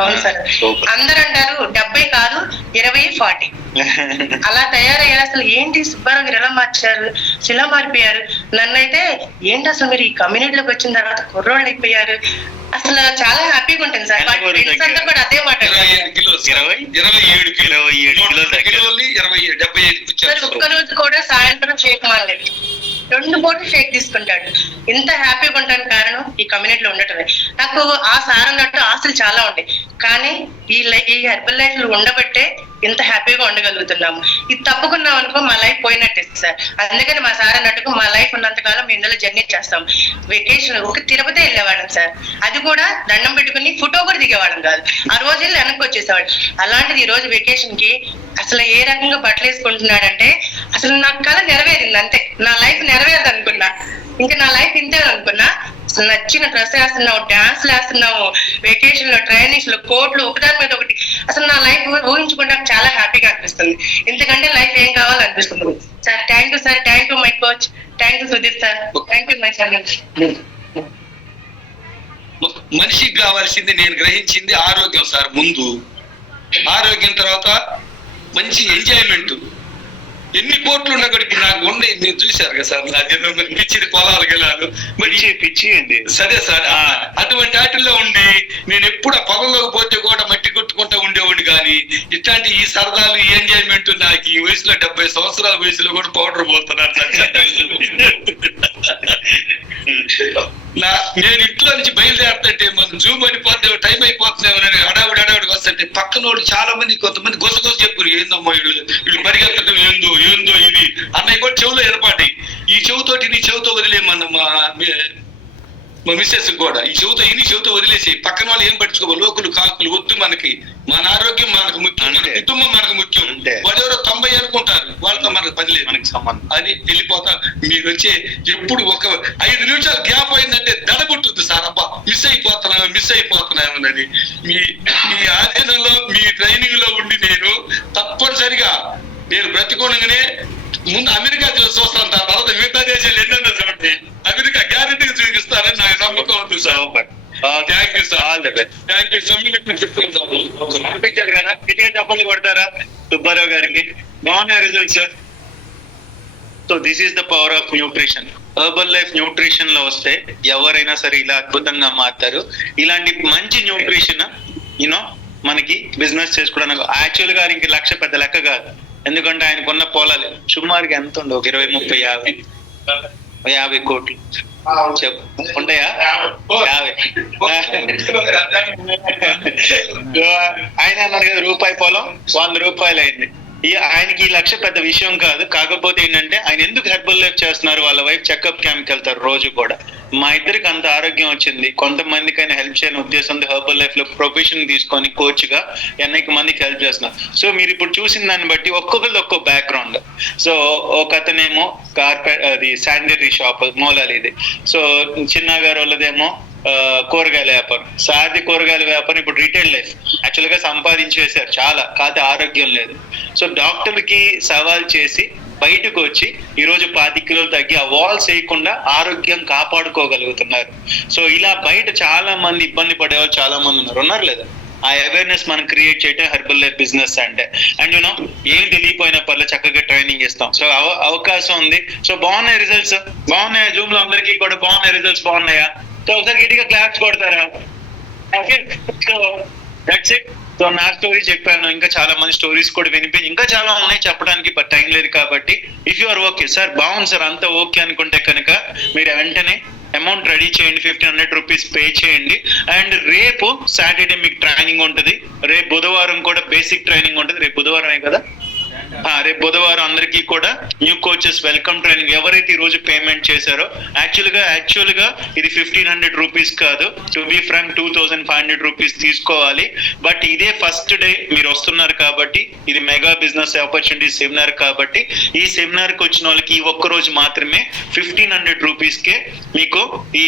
అవును సార్. అందరు అంటారు 70 కాదు 20, 40 అలా తయారయ్యారు. అసలు ఏంటి సుబ్బారావు గారు ఎలా మార్చారు, ఇలా మారిపోయారు. నన్నైతే ఏంటి అసలు మీరు ఈ కమ్యూనిటీలోకి వచ్చిన తర్వాత కుర్రోళ్ళు అయిపోయారు. అసలు చాలా హ్యాపీగా ఉంటుంది సార్. ఫ్రెండ్స్ అంతా కూడా అదే మాట. 27 సార్ ఒక్కరోజు కూడా సాయంత్రం షేక్ మారలేదు, 2 పూటలు షేక్ తీసుకుంటాడు. ఇంత హ్యాపీగా ఉండడానికి కారణం ఈ కమ్యూనిటీలో ఉండటమే. నాకు ఆ సార్ అన్నట్టు ఆశలు చాలా ఉండే, కానీ ఈ హెర్బల్ లైఫ్ లో ఉండబట్టే ఇంత హ్యాపీగా ఉండగలుగుతున్నాము. ఇది తప్పుకున్నాం అనుకో మా లైఫ్ పోయినట్టే సార్. అందుకని మా సార్ అన్నట్టుగా మా లైఫ్ ఉన్నంతకాలం మేము ఇందులో జర్నీ చేస్తాం. వెకేషన్ ఒక తిరుపతి వెళ్ళేవాళ్ళం సార్. అది కూడా దండం పెట్టుకుని ఫోటో కూడా దిగేవాళ్ళం కాదు. ఆ రోజు వెళ్ళి వెనక్కి వచ్చేసేవాడు. అలాంటిది ఈ రోజు వెకేషన్ కి అసలు ఏ రకంగా బట్టలు వేసుకుంటున్నాడంటే అసలు నాకు కళ నెరవేరింది. అంతే, నా లైఫ్ నెరవేరదు అనుకున్నా. ఇంకా నా లైఫ్ ఇంతే అనుకున్నా. అసలు నచ్చిన డ్రెస్ వేస్తున్నావు, డాన్స్లు వేస్తున్నావు, వెకేషన్ లో ట్రైనింగ్స్ లో కోట్లు ఒకదాని మీద ఒకటి. అసలు నా లైఫ్ ఊహించుకుంటే చాలా హ్యాపీగా అనిపిస్తుంది. ఎందుకంటే లైఫ్ ఏం కావాలనిపిస్తుంది sir. Thank you sir. Thank you my coach. Thank you Sudheer sir. Thank you my channel. మనిషికి కావాల్సింది నేను గ్రహించింది ఆరోగ్యం సార్. ముందు ఆరోగ్యం, తర్వాత మంచి ఎంజాయ్మెంట్. ఎన్ని కోట్లు ఉన్నా కూడా ఇప్పుడు నాకు ఉండే మీరు చూశారు కదా సార్. నా జన్మ పిచ్చి పొలాలు గెలాలు పిచ్చి అండి. సరే సార్, అటువంటి వాటిల్లో ఉండి నేను ఎప్పుడు ఆ పొలంలోకి పోతే కూడా మట్టి కొట్టుకుంటా ఉండేవాడిని. కానీ ఇట్లాంటి ఈ సరదాలు, ఈ ఎంజాయ్మెంట్ నాకు ఈ వయసులో 70 సంవత్సరాల వయసులో కూడా పౌడర్ పోతున్నాను నేను ఇంట్లో నుంచి బయలుదేరుతుంటే మనం జూమ్ అయిపోతే టైం అయిపోతున్నామని హడావుడి వస్తుంటే పక్కన వాళ్ళు చాలా మంది, కొంతమంది గొసగొస చెప్పారు. ఏందమ్మా వీళ్ళు పరిగెత్తడం ఏందో ఇది అన్నయ్య కూడా చెవులో ఏర్పాటాయి. ఈ చెవుతోటి నీ చెవుతో వదిలేమన్న మా మిస్సెస్ కూడా ఈ చెవుతో వదిలేసి పక్కన వాళ్ళు ఏం పట్టించుకోవాలి. లోకులు కాకులు వద్దు, మనకి మన ఆరోగ్యం మనకు ముఖ్యం, మన కుటుంబం మనకు ముఖ్యం. వాళ్ళు ఎవరో 90 అనుకుంటారు, వాళ్ళతో మనకు పని లేదు, మనకి సంబంధం అని వెళ్ళిపోతా. మీరు వచ్చే ఎప్పుడు ఒక 5 నిమిషాలు గ్యాప్ అయిందంటే దడబుట్టుంది సార్. అబ్బా మిస్ అయిపోతున్నామని మీ ఆధీనంలో మీ ట్రైనింగ్ లో ఉండి నేను తప్పనిసరిగా నేను బ్రతికోనగానే ముందు అమెరికా చూస్తాను, తర్వాత మిగతా దేశాలు ఎన్నెన్నో చూడండి. అమెరికా గ్యారెంటీగా చూపిస్తారని నాకు నమ్మకం ఉంది sir. Thank you sir. Thank you. పంపించారు కదా, గట్టిగా చెప్పండి కొడతారా సుబ్బారావు గారికి. బాగున్నాయి results sir. So this is the power of nutrition. Herbal life nutrition లో వస్తే ఎవరైనా సరే ఇలా అద్భుతంగా మారుతారు. ఇలాంటి మంచి న్యూట్రిషన్ మనకి బిజినెస్ చేసుకోవడానికి. యాక్చువల్ గా ఇంక లక్ష పెద్ద లెక్క కాదు, ఎందుకంటే ఆయనకున్న పొలాలు సుమారుగా ఎంత ఉండే, ఒక 20, 30, 50 కోట్లు చెప్పు ఉంటాయా? 50. ఆయన అన్నారు కదా రూపాయి పొలం 100 రూపాయలు అయింది. ఆయనకి ఈ లక్ష పెద్ద విషయం కాదు. కాకపోతే ఏంటంటే ఆయన ఎందుకు హెర్బల్ లైఫ్ చేస్తున్నారు, వాళ్ళ వైఫ్ చెకప్ క్యాంప్కి వెళ్తారు రోజు కూడా. మా ఇద్దరికి అంత ఆరోగ్యం వచ్చింది, కొంతమందికైనా హెల్ప్ చేయని ఉద్దేశంతో హెర్బల్ లైఫ్ లో ప్రొఫెషన్ తీసుకొని కోచ్ గా అనేక మందికి హెల్ప్ చేస్తున్నారు. సో మీరు ఇప్పుడు చూసిన దాన్ని బట్టి ఒక్కొక్కరిది ఒక్కో బ్యాక్గ్రౌండ్. సో ఒక అతనేమో అది శానిటరీ షాప్ మూలాలిది. సో చిన్న గారు వాళ్ళదేమో కూరగాయల వ్యాపారం, సాది కూరగాయల వ్యాపారం. ఇప్పుడు రిటైల్ లైఫ్ యాక్చువల్ గా సంపాదించేశారు చాలా, కాకపోతే ఆరోగ్యం లేదు. సో డాక్టర్లకి సవాల్ చేసి బయటకు వచ్చి ఈరోజు 25 కిలోలు తగ్గి ఆ వాల్స్ వేయకుండా ఆరోగ్యం కాపాడుకోగలుగుతున్నారు. సో ఇలా బయట చాలా మంది ఇబ్బంది పడేవాళ్ళు చాలా మంది ఉన్నారు లేదా? ఆ అవేర్నెస్ మనం క్రియేట్ చేయడం హెర్బల్ లైఫ్ బిజినెస్ అంటే. అండ్ యూనో ఏం తెలియపోయినా పర్లేదు, చక్కగా ట్రైనింగ్ ఇస్తాం. సో అవకాశం ఉంది. సో బాగున్నాయి రిజల్ట్స్, బాగున్నాయి. జూమ్ లో అందరికీ కూడా బాగున్నాయి రిజల్ట్స్, బాగున్నాయా? సో ఒకసారి గట్టిగా క్లాప్స్ కొడతారా? Okay, so that's it. So నా స్టోరీ చెప్పాను, ఇంకా చాలా మంది స్టోరీస్ కూడా వినిపించి ఇంకా చాలా ఉన్నాయి చెప్పడానికి, బట్ టైం లేదు కాబట్టి. If you are okay sir, బాగుంది సార్, అంతా ఓకే అనుకుంటే కనుక మీరు వెంటనే అమౌంట్ రెడీ చేయండి, 1500 రూపీస్ పే చేయండి. అండ్ రేపు సాటర్డే మీకు ట్రైనింగ్ ఉంటుంది, రేపు బుధవారం కూడా బేసిక్ ట్రైనింగ్ ఉంటుంది. రేపు బుధవారమే కదా, రేపు బుధవారం అందరికీ కూడా న్యూ కోచెస్ వెల్కమ్ ట్రైనింగ్. ఎవరైతే ఈ రోజు పేమెంట్ చేశారో యాక్చువల్ గా ఇది 1500 రూపీస్ కాదు, టు బి ఫ్రాంక్ 2500 రూపీస్ తీసుకోవాలి. బట్ ఇదే ఫస్ట్ డే మీరు వస్తున్నారు కాబట్టి, ఇది మెగా బిజినెస్ ఆపర్చునిటీ సెమినార్ కాబట్టి, ఈ సెమినార్ కి వచ్చిన వాళ్ళకి ఈ ఒక్క రోజు మాత్రమే 1500 రూపీస్ కే మీకు ఈ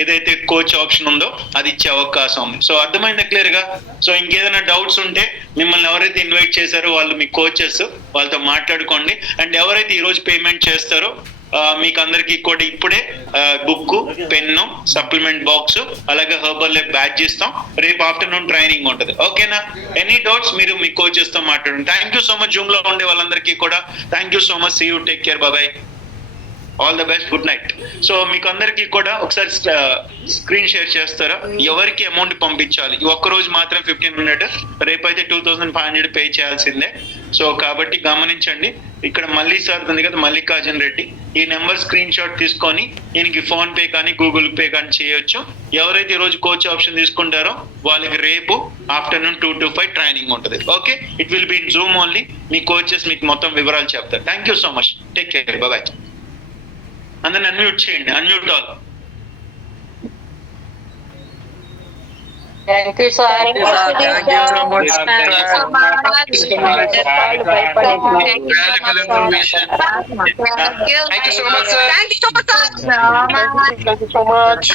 ఏదైతే కోచ్ ఆప్షన్ ఉందో అది ఇచ్చే అవకాశం ఉంది. సో అర్థమైందా క్లియర్ గా? సో ఇంకేదైనా డౌట్స్ ఉంటే మిమ్మల్ని ఎవరైతే ఇన్వైట్ చేశారో వాళ్ళు మీ కోచెస్, వాళ్ళతో మాట్లాడుకోండి. అండ్ ఎవరైతే ఈ రోజు పేమెంట్ చేస్తారో మీకు అందరికి కూడా ఇప్పుడే బుక్, పెన్ను, సప్లిమెంట్ బాక్స్, అలాగే హెర్బల్ లైఫ్ బ్యాడ్జ్ ఇస్తాం. రేపు ఆఫ్టర్నూన్ ట్రైనింగ్ ఉంటుంది. ఓకేనా? ఎనీ డౌట్స్ మీరు మీ కోచెస్ తో మాట్లాడండి. Thank you so much. Zoom లో ఉండే వాళ్ళందరికీ కూడా thank you so much. See you, take care, bye, all the best, good night. So మీకు అందరికీ కూడా ఒకసారి స్క్రీన్ షేర్ చేస్తారా? ఎవరికి అమౌంట్ పంపించాలి? ఈ ఒక్క రోజు మాత్రం 1500, రేపైతే 2500 పే చేయాల్సిందే. సో కాబట్టి గమనించండి. ఇక్కడ మళ్ళీ సార్ ఉంది కదా, మల్లికార్జున్ రెడ్డి, ఈ నెంబర్ స్క్రీన్ షాట్ తీసుకొని ఈయనకి ఫోన్ పే కానీ గూగుల్ పే కానీ చేయొచ్చు. ఎవరైతే ఈ రోజు కోచ్ ఆప్షన్ తీసుకుంటారో వాళ్ళకి రేపు ఆఫ్టర్నూన్ 2 to 5 ట్రైనింగ్ ఉంటుంది. Okay, it will be in Zoom only. మీ కోచెస్ మీకు మొత్తం వివరాలు చెప్తారు. థ్యాంక్ యూ సో మచ్, టేక్ కేర్, బాయ్. అందరిని అన్మ్యూట్ చేయండి, unmute all. Thank you, sir. Thank you so much. Thank you so much, sir. Thank you so much.